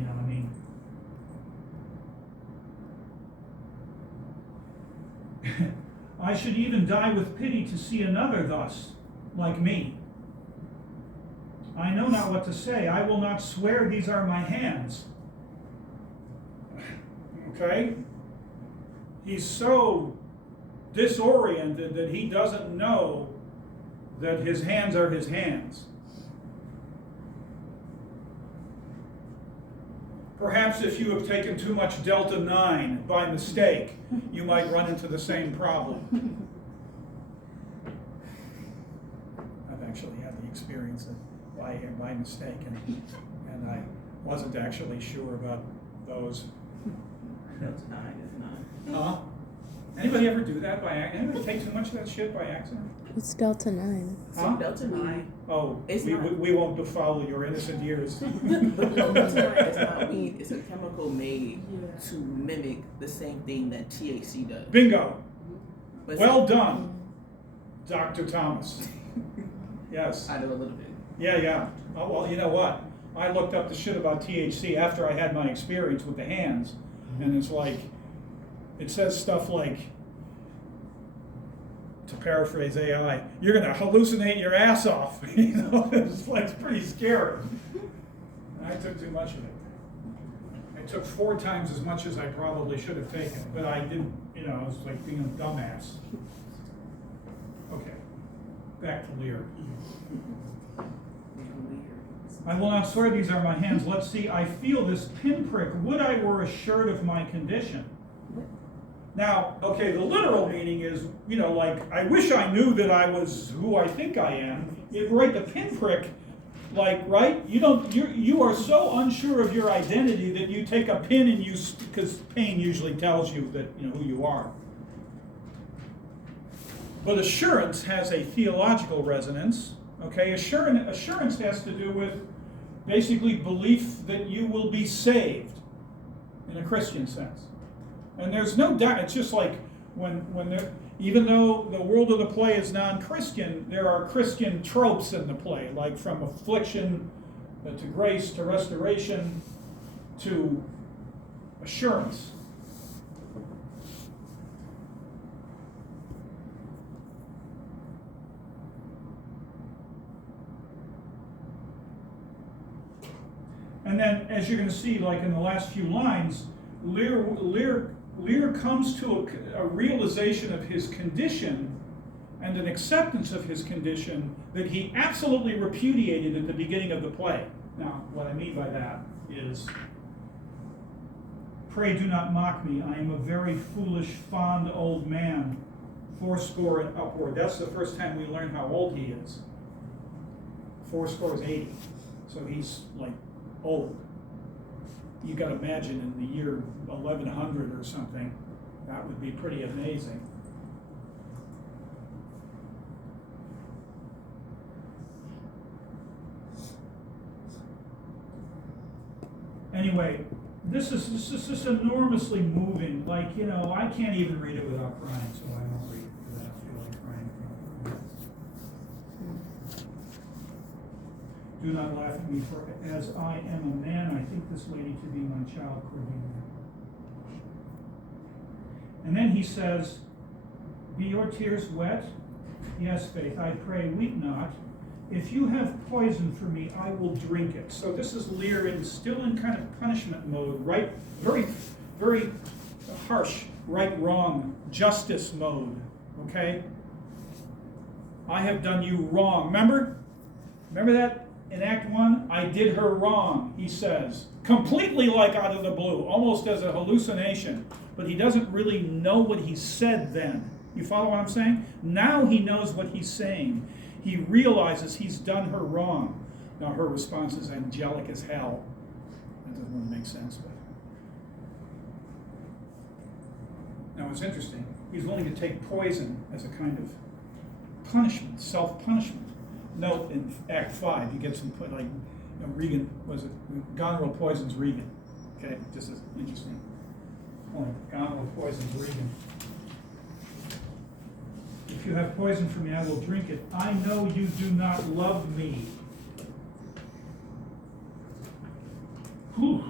I should even die with pity to see another thus, like me. I know not what to say. I will not swear these are my hands. Okay? He's so disoriented that he doesn't know that his hands are his hands. Perhaps if you have taken too much Delta 9 by mistake, you might run into the same problem. I've actually had the experience of by mistake, and I wasn't actually sure about those. Delta 9 is not. Huh? Anybody ever do that by accident? Anybody take too much of that shit by accident? It's Delta 9. So Delta 9. Oh, It's we, not. we won't befoul your innocent ears. Delta 9 is not weed. It's a chemical made to mimic the same thing that THC does. Bingo. But Well done, Dr. Thomas. Yes. I do a little bit. Yeah. Oh, well, you know what? I looked up the shit about THC after I had my experience with the hands, and it's it says stuff like, to paraphrase AI, you're going to hallucinate your ass off. It's pretty scary. I took too much of it. I took 4 times as much as I probably should have taken, but I didn't, I was like being a dumbass. Okay, back to Lear. I will not swear these are my hands. Let's see, I feel this pinprick. Would I were assured of my condition. Now, okay, the literal meaning is, I wish I knew that I was who I think I am. Right, the pinprick, right? You are so unsure of your identity that you take a pin and because pain usually tells you that, who you are. But assurance has a theological resonance, okay? Assurance has to do with basically belief that you will be saved in a Christian sense. And there's no doubt, it's just like even though the world of the play is non-Christian, there are Christian tropes in the play, like from affliction to grace to restoration to assurance. And then, as you're going to see, like in the last few lines, Lear comes to a realization of his condition and an acceptance of his condition that he absolutely repudiated at the beginning of the play. Now, what I mean by that is, pray do not mock me, I am a very foolish, fond old man, 80 and upward. That's the first time we learn how old he is. 80. So he's like old. You got to imagine in the year 1100 or something, that would be pretty amazing. Anyway, this is just enormously moving. Like, you know, I can't even read it without crying, so I won't read it without feeling crying. Do not laugh at me, for as I am a man, I think this lady to be my child Cordelia. And then he says, be your tears wet? Yes, Faith, I pray, weep not. If you have poison for me, I will drink it. So this is Lear still in kind of punishment mode, right? Very, very harsh, right, wrong, justice mode, okay? I have done you wrong. Remember? Remember that? In Act 1, I did her wrong, he says. Completely like out of the blue, almost as a hallucination. But he doesn't really know what he said then. You follow what I'm saying? Now he knows what he's saying. He realizes he's done her wrong. Now her response is angelic as hell. That doesn't really make sense, but... Now it's interesting. He's willing to take poison as a kind of punishment, self-punishment. Note in Act 5, he gets some, like, you know, Regan, was it? Goneril poisons Regan. Okay, just as interesting point. Goneril poisons Regan. If you have poison for me, I will drink it. I know you do not love me. Whew.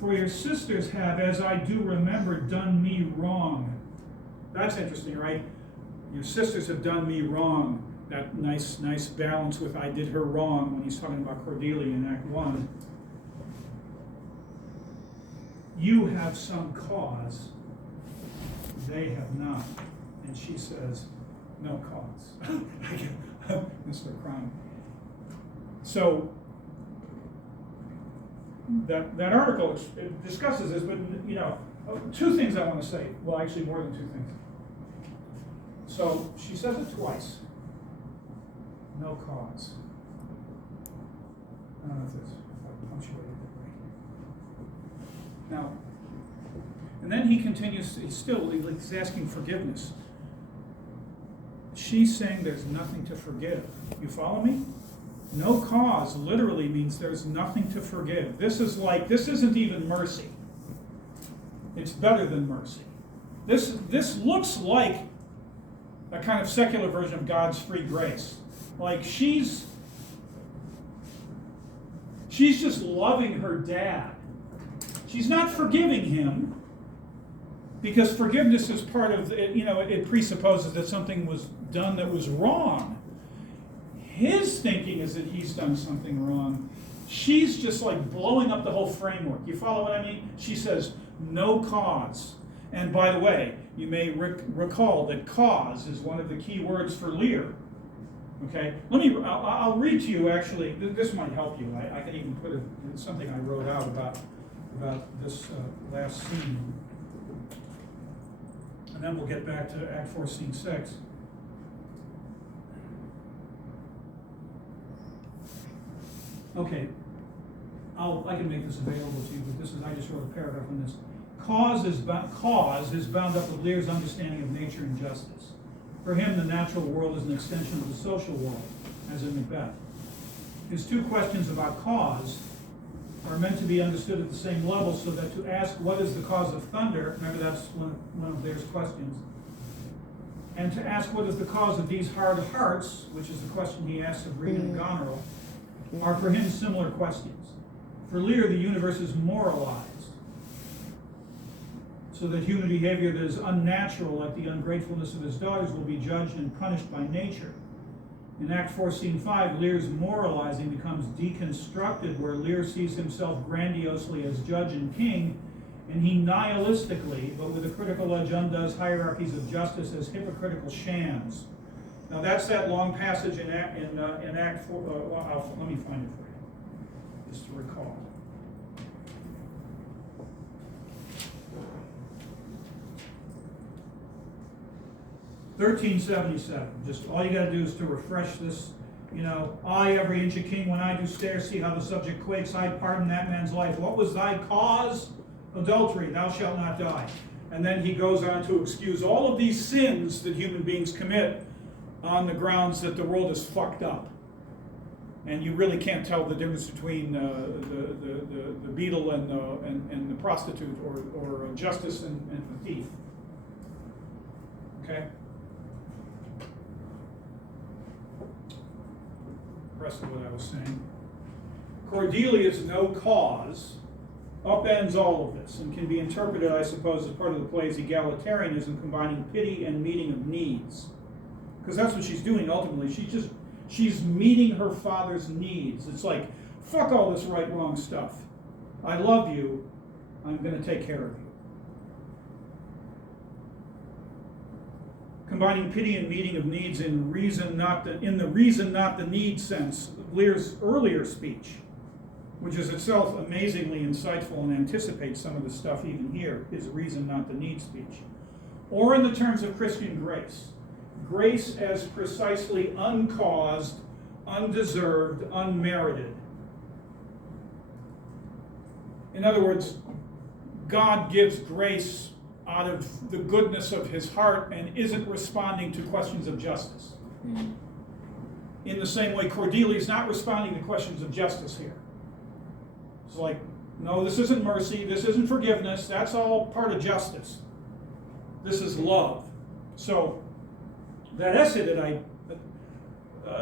For your sisters have, as I do remember, done me wrong. That's interesting, right? Your sisters have done me wrong. That nice balance with I did her wrong when he's talking about Cordelia in Act 1. You have some cause, they have not. And she says, no cause. Mr. Crown. So that article discusses this, but you know, two things I want to say. Well, actually more than two things. So she says it twice. No cause. I don't know if it's punctuated right here. Now, and then he continues, he's asking forgiveness. She's saying there's nothing to forgive. You follow me? No cause literally means there's nothing to forgive. This isn't even mercy. It's better than mercy. This looks like a kind of secular version of God's free grace. Like she's just loving her dad. She's not forgiving him because forgiveness is part of, it presupposes that something was done that was wrong. His thinking is that he's done something wrong. She's just like blowing up the whole framework. You follow what I mean? She says, no cause. And by the way, you may recall that cause is one of the key words for Lear. Okay, I'll read to you actually, this might help you. I can even put it in something I wrote out about this last scene. And then we'll get back to Act 4, Scene 6. Okay, I can make this available to you, but I just wrote a paragraph on this. Cause is bound up with Lear's understanding of nature and justice. For him, the natural world is an extension of the social world, as in Macbeth. His two questions about cause are meant to be understood at the same level, so that to ask what is the cause of thunder, remember that's one of Lear's questions, and to ask what is the cause of these hard hearts, which is the question he asks of Regan and Goneril, are for him similar questions. For Lear, the universe is moralized, so that human behavior that is unnatural, like the ungratefulness of his daughters, will be judged and punished by nature. In Act 4, Scene 5, Lear's moralizing becomes deconstructed, where Lear sees himself grandiosely as judge and king, and he nihilistically, but with a critical edge, undoes hierarchies of justice as hypocritical shams. Now that's that long passage in Act 4. Let me find it for you, just to recall. (1377). Just all you got to do is to refresh this. I, every inch a king, when I do stare, see how the subject quakes. I pardon that man's life. What was thy cause? Adultery. Thou shalt not die. And then he goes on to excuse all of these sins that human beings commit on the grounds that the world is fucked up. And you really can't tell the difference between the beetle and the prostitute, or justice and the thief. Okay? Rest of what I was saying. Cordelia's no cause upends all of this and can be interpreted, I suppose, as part of the play's egalitarianism, combining pity and meeting of needs. Because that's what she's doing ultimately. She's meeting her father's needs. It's like, fuck all this right-wrong stuff. I love you. I'm going to take care of you. Combining pity and meeting of needs in the reason not the need sense of Lear's earlier speech, which is itself amazingly insightful and anticipates some of the stuff even here, his reason not the need speech. Or in the terms of Christian grace, grace as precisely uncaused, undeserved, unmerited. In other words, God gives grace out of the goodness of his heart and isn't responding to questions of justice. Mm-hmm. In the same way, Cordelia is not responding to questions of justice here. It's like, no, this isn't mercy, this isn't forgiveness, that's all part of justice. This is love. So, that essay that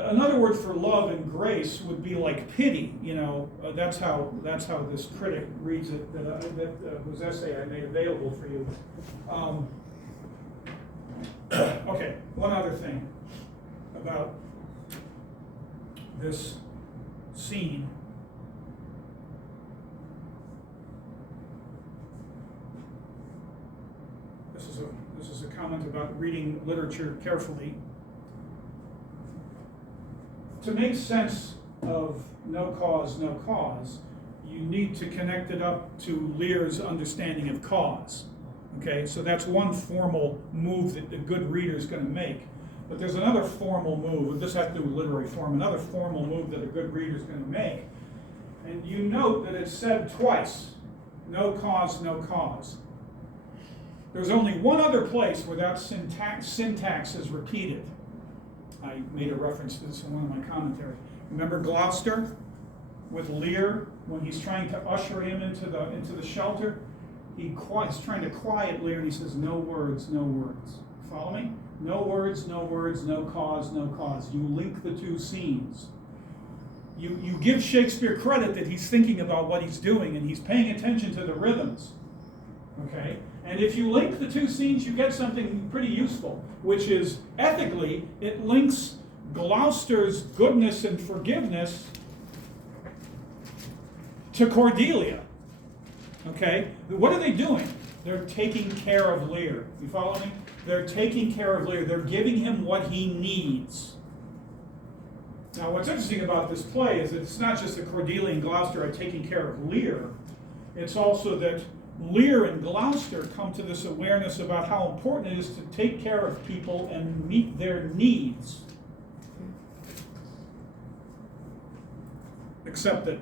another word for love and grace would be like pity. That's how this critic reads it. Whose essay I made available for you. Okay, one other thing about this scene. This is a comment about reading literature carefully. To make sense of no cause, you need to connect it up to Lear's understanding of cause. Okay, so that's one formal move that the good reader is going to make. But there's another formal move, this has to do with literary form, another formal move that a good reader is going to make. And you note that it's said twice, no cause, no cause. There's only one other place where that syntax is repeated. I made a reference to this in one of my commentary. Remember Gloucester with Lear when he's trying to usher him into the shelter? He's trying to quiet Lear, and he says, "No words, no words." Follow me? No words, no words, no cause, no cause. You link the two scenes. You give Shakespeare credit that he's thinking about what he's doing and he's paying attention to the rhythms. Okay? And if you link the two scenes, you get something pretty useful, which is, ethically, it links Gloucester's goodness and forgiveness to Cordelia. Okay? What are they doing? They're taking care of Lear. You follow me? They're taking care of Lear. They're giving him what he needs. Now, what's interesting about this play is that it's not just that Cordelia and Gloucester are taking care of Lear. It's also that Lear and Gloucester come to this awareness about how important it is to take care of people and meet their needs. Except that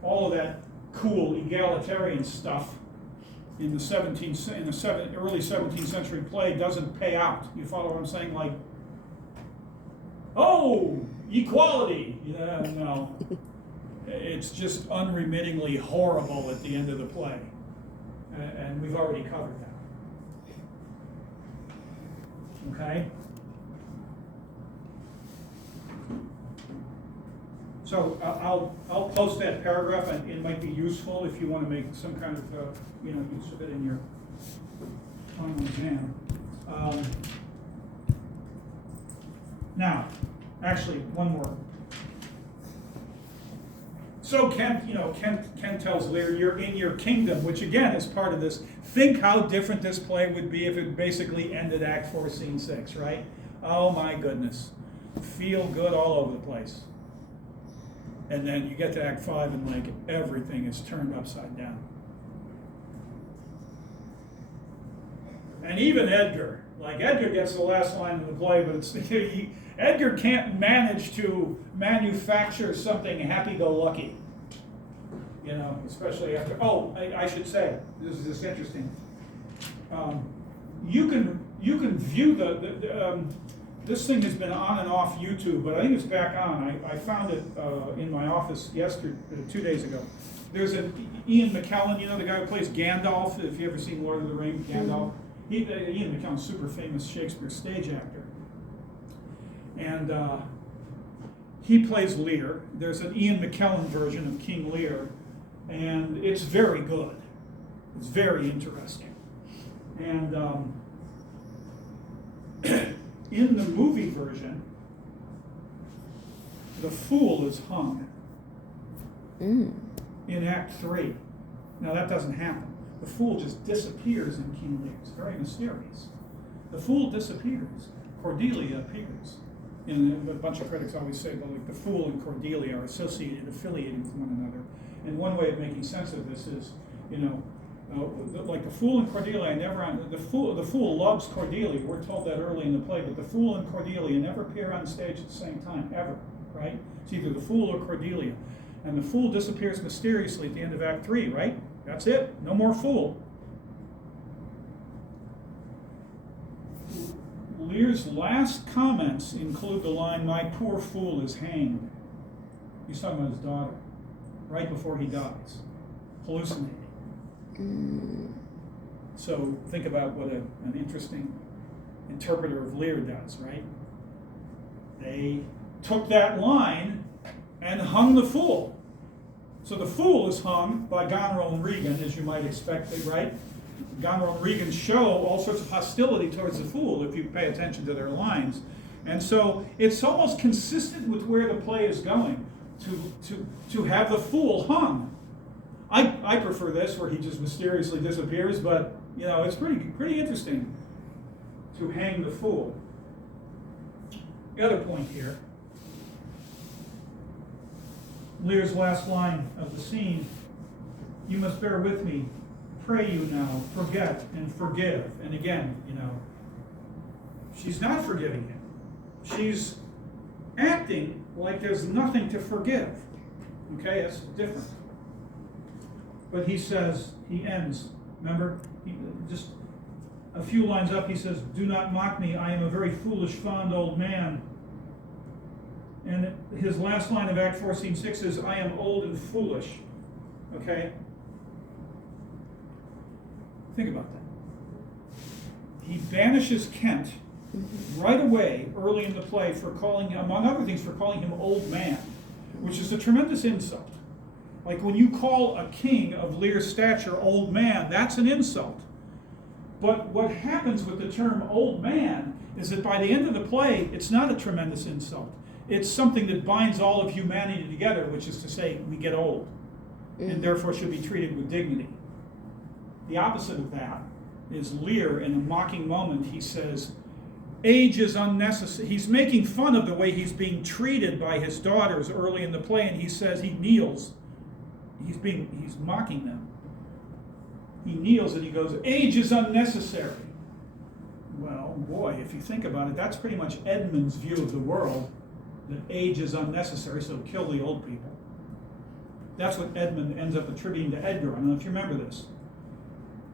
all of that cool egalitarian stuff in the early 17th century play doesn't pay out. You follow what I'm saying? Like, oh, equality. Yeah, no. It's just unremittingly horrible at the end of the play. And we've already covered that. Okay? So I'll post that paragraph, and it might be useful if you want to make some kind of, use of it in your final exam. Now, Actually, one more. So Kent tells Lear, you're in your kingdom, which again is part of this. Think how different this play would be if it basically ended Act 4, Scene 6, right? Oh my goodness. Feel good all over the place. And then you get to Act 5 and like everything is turned upside down. And even Edgar gets the last line of the play, but it's Edgar can't manage to manufacture something happy-go-lucky. Especially after. Oh, I should say this is just interesting. You can view this thing has been on and off YouTube, but I think it's back on. I found it in my office 2 days ago. There's an Ian McKellen, the guy who plays Gandalf. If you ever seen Lord of the Rings, Gandalf. Ian McKellen's super famous Shakespeare stage actor. And he plays Lear. There's an Ian McKellen version of King Lear, and it's very good. It's very interesting. And in the movie version, the fool is hung in Act 3. Now that doesn't happen. The fool just disappears in King Lear. It's very mysterious. The fool disappears. Cordelia appears. And a bunch of critics always say, well, like the fool and Cordelia are associated, affiliating with one another. And one way of making sense of this is, like the fool and Cordelia the fool loves Cordelia. We're told that early in the play, but the fool and Cordelia never appear on stage at the same time, ever, right? It's either the fool or Cordelia. And the fool disappears mysteriously at the end of Act 3, right? That's it. No more fool. Lear's last comments include the line, "My poor fool is hanged." He's talking about his daughter, right before he dies, hallucinating. So think about what an interesting interpreter of Lear does, right? They took that line and hung the fool. So the fool is hung by Goneril and Regan, as you might expect, right? Goneril and Regan show all sorts of hostility towards the fool if you pay attention to their lines. And so it's almost consistent with where the play is going, to have the fool hung. I prefer this, where he just mysteriously disappears, but it's pretty interesting to hang the fool. The other point here, Lear's last line of the scene, "You must bear with me, pray you now, forget and forgive." And again, she's not forgiving him. She's acting like there's nothing to forgive. Okay, that's different. But he ends, remember, just a few lines up, he says, "Do not mock me, I am a very foolish, fond old man." And his last line of Act 4, Scene 6 is, "I am old and foolish." Okay? Think about that. He banishes Kent right away, early in the play, for calling, among other things, for calling him old man, which is a tremendous insult. Like when you call a king of Lear's stature old man, that's an insult. But what happens with the term old man is that by the end of the play, it's not a tremendous insult. It's something that binds all of humanity together, which is to say, we get old, and therefore should be treated with dignity. The opposite of that is Lear, in a mocking moment, he says, age is unnecessary. He's making fun of the way he's being treated by his daughters early in the play, and he says, he kneels. He's mocking them. He kneels and he goes, "Age is unnecessary." Well, boy, if you think about it, that's pretty much Edmund's view of the world, that age is unnecessary, so kill the old people. That's what Edmund ends up attributing to Edgar. I don't know if you remember this.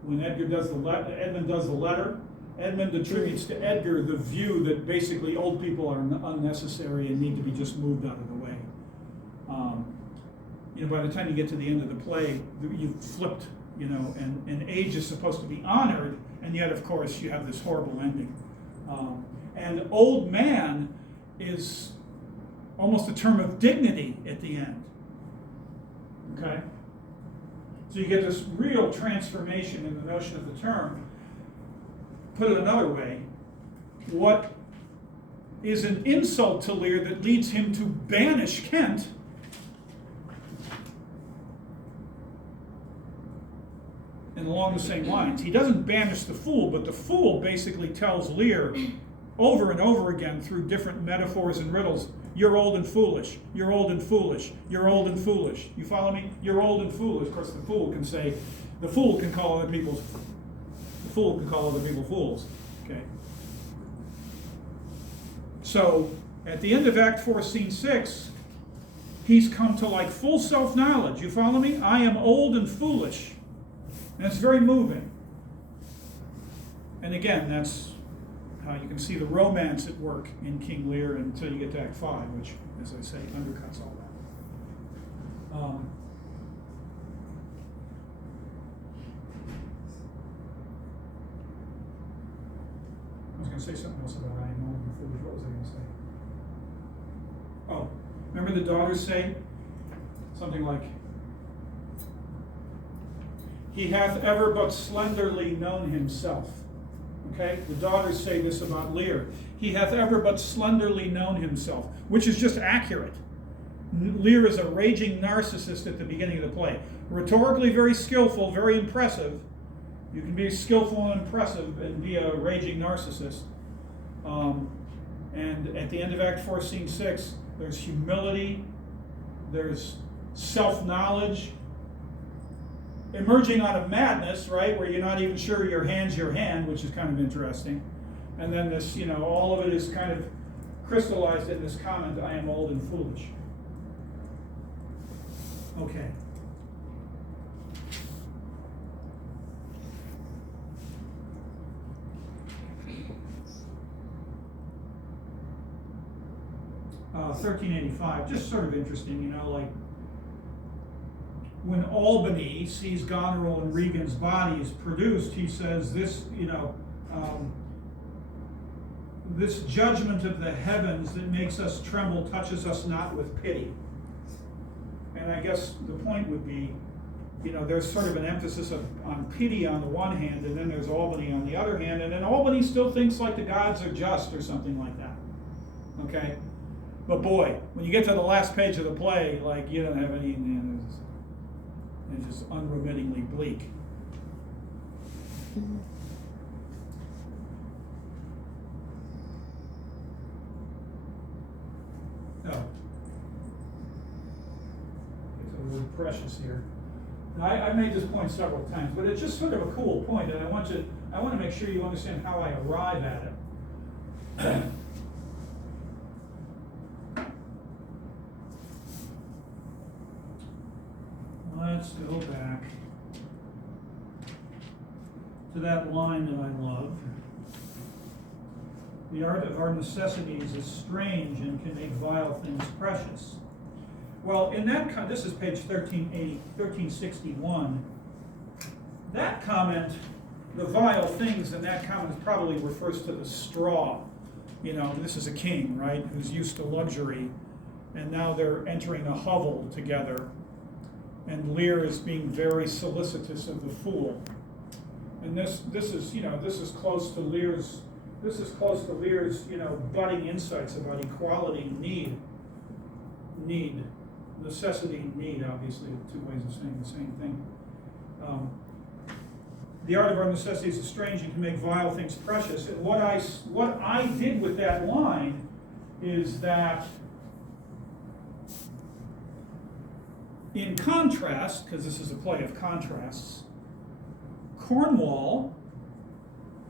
When Edmund does the letter, Edmund attributes to Edgar the view that basically old people are unnecessary and need to be just moved out of the way. By the time you get to the end of the play, you've flipped, and age is supposed to be honored, and yet, of course, you have this horrible ending. And old man is almost a term of dignity at the end. Okay? So you get this real transformation in the notion of the term. Put it another way, what is an insult to Lear that leads him to banish Kent, and along the same lines, he doesn't banish the fool, but the fool basically tells Lear over and over again through different metaphors and riddles, you're old and foolish, you're old and foolish, you're old and foolish. You follow me? You're old and foolish. Of course, the fool can call other people fools. Okay. So, at the end of Act 4, Scene 6, he's come to like full self-knowledge. You follow me? I am old and foolish. And it's very moving. And again, that's how you can see the romance at work in King Lear until you get to Act 5, which, as I say, undercuts all that. I was going to say something else about I am old and foolish. What was I going to say? Oh, remember the daughters say something like, he hath ever but slenderly known himself. Okay? The daughters say this about Lear. He hath ever but slenderly known himself, which is just accurate. Lear is a raging narcissist at the beginning of the play. Rhetorically very skillful, very impressive. You can be skillful and impressive and be a raging narcissist. And at the end of Act 4, Scene 6, there's humility, there's self-knowledge, emerging out of madness, right, where you're not even sure your hand's your hand, which is kind of interesting. And then this, all of it is kind of crystallized in this comment, I am old and foolish. Okay. Uh, 1385, just sort of interesting, like when Albany sees Goneril and Regan's bodies produced, he says this, this judgment of the heavens that makes us tremble touches us not with pity. And I guess the point would be, there's sort of an emphasis on pity on the one hand, and then there's Albany on the other hand, and then Albany still thinks like the gods are just or something like that. Okay? But boy, when you get to the last page of the play, like, you don't have any, it's just unremittingly bleak. Oh. Get to the word precious here. Now, I've made this point several times, but it's just sort of a cool point, and I want to make sure you understand how I arrive at it. Let's go back to that line that I love. The art of our necessities is strange and can make vile things precious. Well, in that this is page 1361. That comment, the vile things in that comment probably refers to the straw. This is a king, right, who's used to luxury, and now they're entering a hovel together. And Lear is being very solicitous of the fool. And this is close to Lear's budding insights about equality, need, necessity, and need. Obviously, two ways of saying the same thing. The art of our necessities is strange and can make vile things precious. And what I did with that line is that, in contrast, because this is a play of contrasts, Cornwall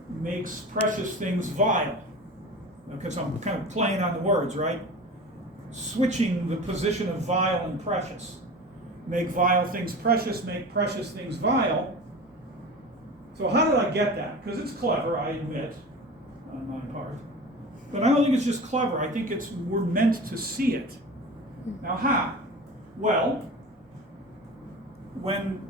makes precious things vile. Because I'm kind of playing on the words, right? Switching the position of vile and precious. Make vile things precious, make precious things vile. So how did I get that? Because it's clever, I admit, on my part. But I don't think it's just clever. I think we're meant to see it. Now how? Well, when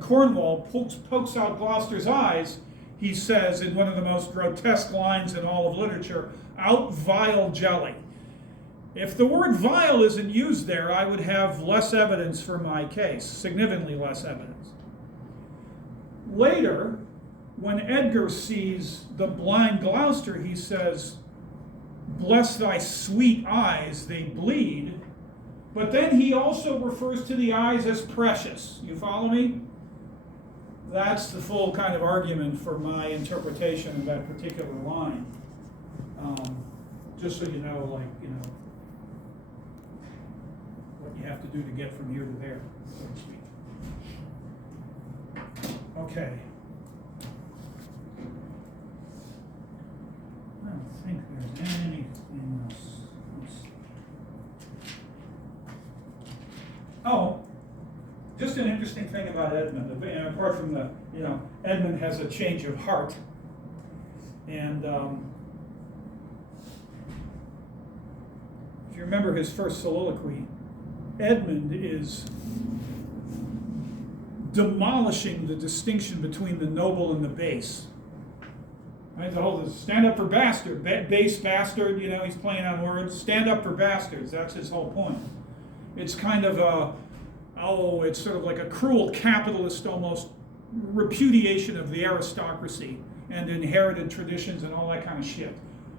Cornwall pokes out Gloucester's eyes, he says in one of the most grotesque lines in all of literature, out vile jelly. If the word vile isn't used there, I would have less evidence for my case, significantly less evidence. Later, when Edgar sees the blind Gloucester, he says, "Bless thy sweet eyes, they bleed." But then he also refers to the eyes as precious. You follow me? That's the full kind of argument for my interpretation of that particular line. Just so you know, what you have to do to get from here to there, so to speak. Okay. I don't think there's anything else. Oh, just an interesting thing about Edmund, apart from the, Edmund has a change of heart. And if you remember his first soliloquy, Edmund is demolishing the distinction between the noble and the base. Right? The whole stand up for bastard, base bastard, he's playing on words. Stand up for bastards, that's his whole point. It's kind of it's sort of like a cruel capitalist almost repudiation of the aristocracy and inherited traditions and all that kind of shit.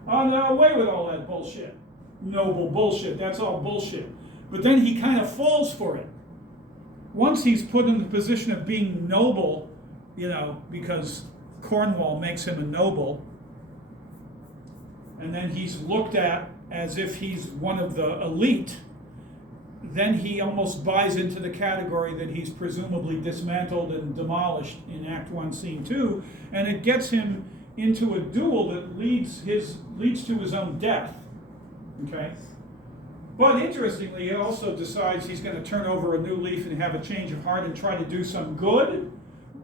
Oh, no, away with all that bullshit. Noble bullshit, that's all bullshit. But then he kind of falls for it. Once he's put in the position of being noble, because Cornwall makes him a noble, and then he's looked at as if he's one of the elite, then he almost buys into the category that he's presumably dismantled and demolished in Act 1, Scene 2, and it gets him into a duel that leads to his own death. Okay? But interestingly, he also decides he's going to turn over a new leaf and have a change of heart and try to do some good.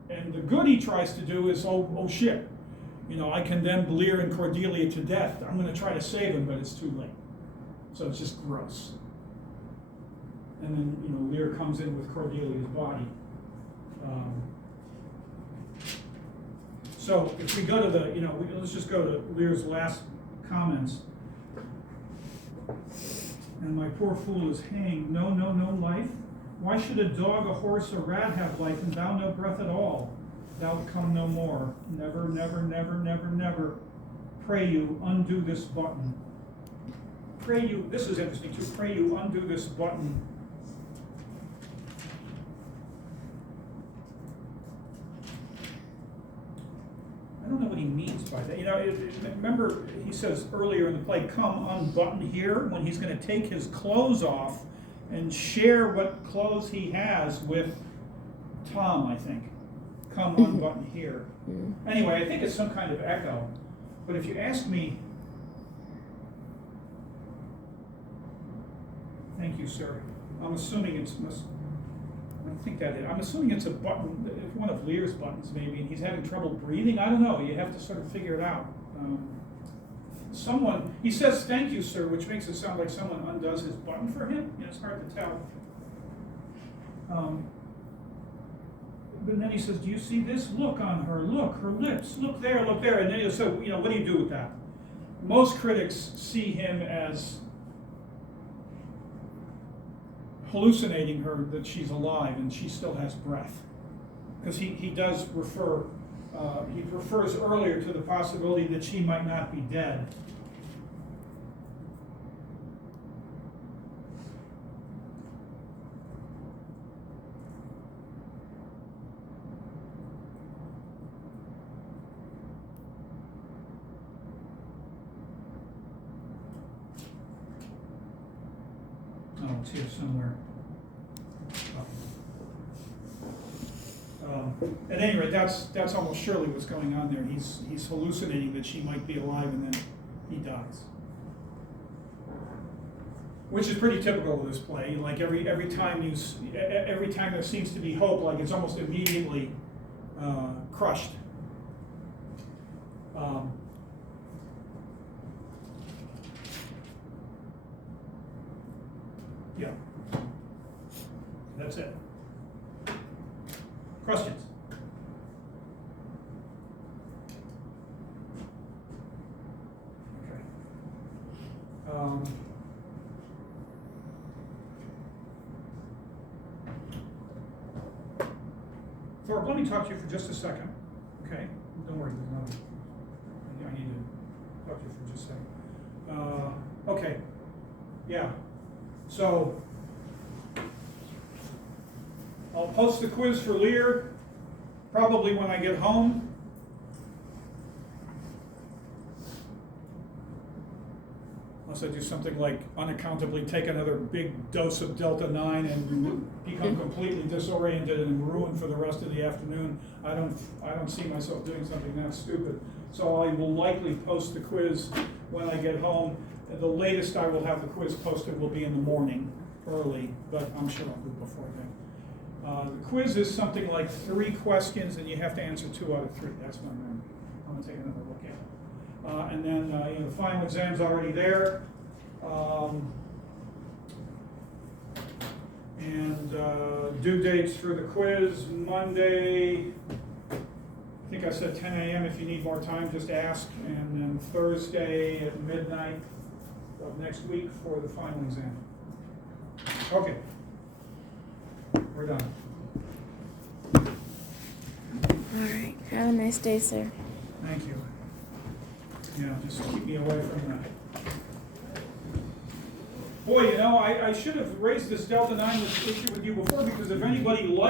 And the good he tries to do is, oh shit, I condemned Lear and Cordelia to death. I'm going to try to save him, but it's too late. So it's just gross. And then, Lear comes in with Cordelia's body. So if we go to the, let's just go to Lear's last comments. And my poor fool is hanged. No life. Why should a dog, a horse, a rat have life, and thou no breath at all? Thou come no more. Never, never, never, never, never. Pray you, undo this button. Pray you, this is interesting too, pray you, undo this button. I don't know what he means by that. Remember he says earlier in the play, come unbutton here, when he's going to take his clothes off and share what clothes he has with Tom, I think. Come unbutton here. Anyway, I think it's some kind of echo. But if you ask me, thank you, sir. I'm assuming I'm assuming it's a button, one of Lear's buttons maybe, and he's having trouble breathing. I don't know. You have to sort of figure it out. He says thank you, sir, which makes it sound like someone undoes his button for him. It's hard to tell. But then he says, do you see this? Look on her, look, her lips, look there. And then so, what do you do with that? Most critics see him as hallucinating her that she's alive and she still has breath. Because he does refer, he refers earlier to the possibility that she might not be dead. Oh, it's here somewhere. At any rate, that's almost surely what's going on there. He's hallucinating that she might be alive, and then he dies, which is pretty typical of this play. Like every time there seems to be hope, like it's almost immediately crushed. Yeah, that's it. Questions? Okay. Thorpe, let me talk to you for just a second. Okay. worry, there's nothing. I need to talk to you for just a second. Okay, yeah. So, I'll post the quiz for Lear, probably when I get home. Unless I do something like unaccountably take another big dose of Delta 9 and become completely disoriented and ruined for the rest of the afternoon. I don't see myself doing something that stupid. So I will likely post the quiz when I get home. The latest I will have the quiz posted will be in the morning, early, but I'm sure I'll do it before then. The quiz is something like 3 questions and you have to answer 2 out of 3. That's my memory. I'm gonna take another look at it. And then the final exam's already there. Due dates for the quiz, Monday, I think I said 10 a.m. If you need more time, just ask. And then Thursday at midnight of next week for the final exam. Okay, we're done. All right. Have a nice day, sir. Thank you. Yeah, just keep me away from that. Boy, I should have raised this Delta 9 issue with you before, because if anybody likes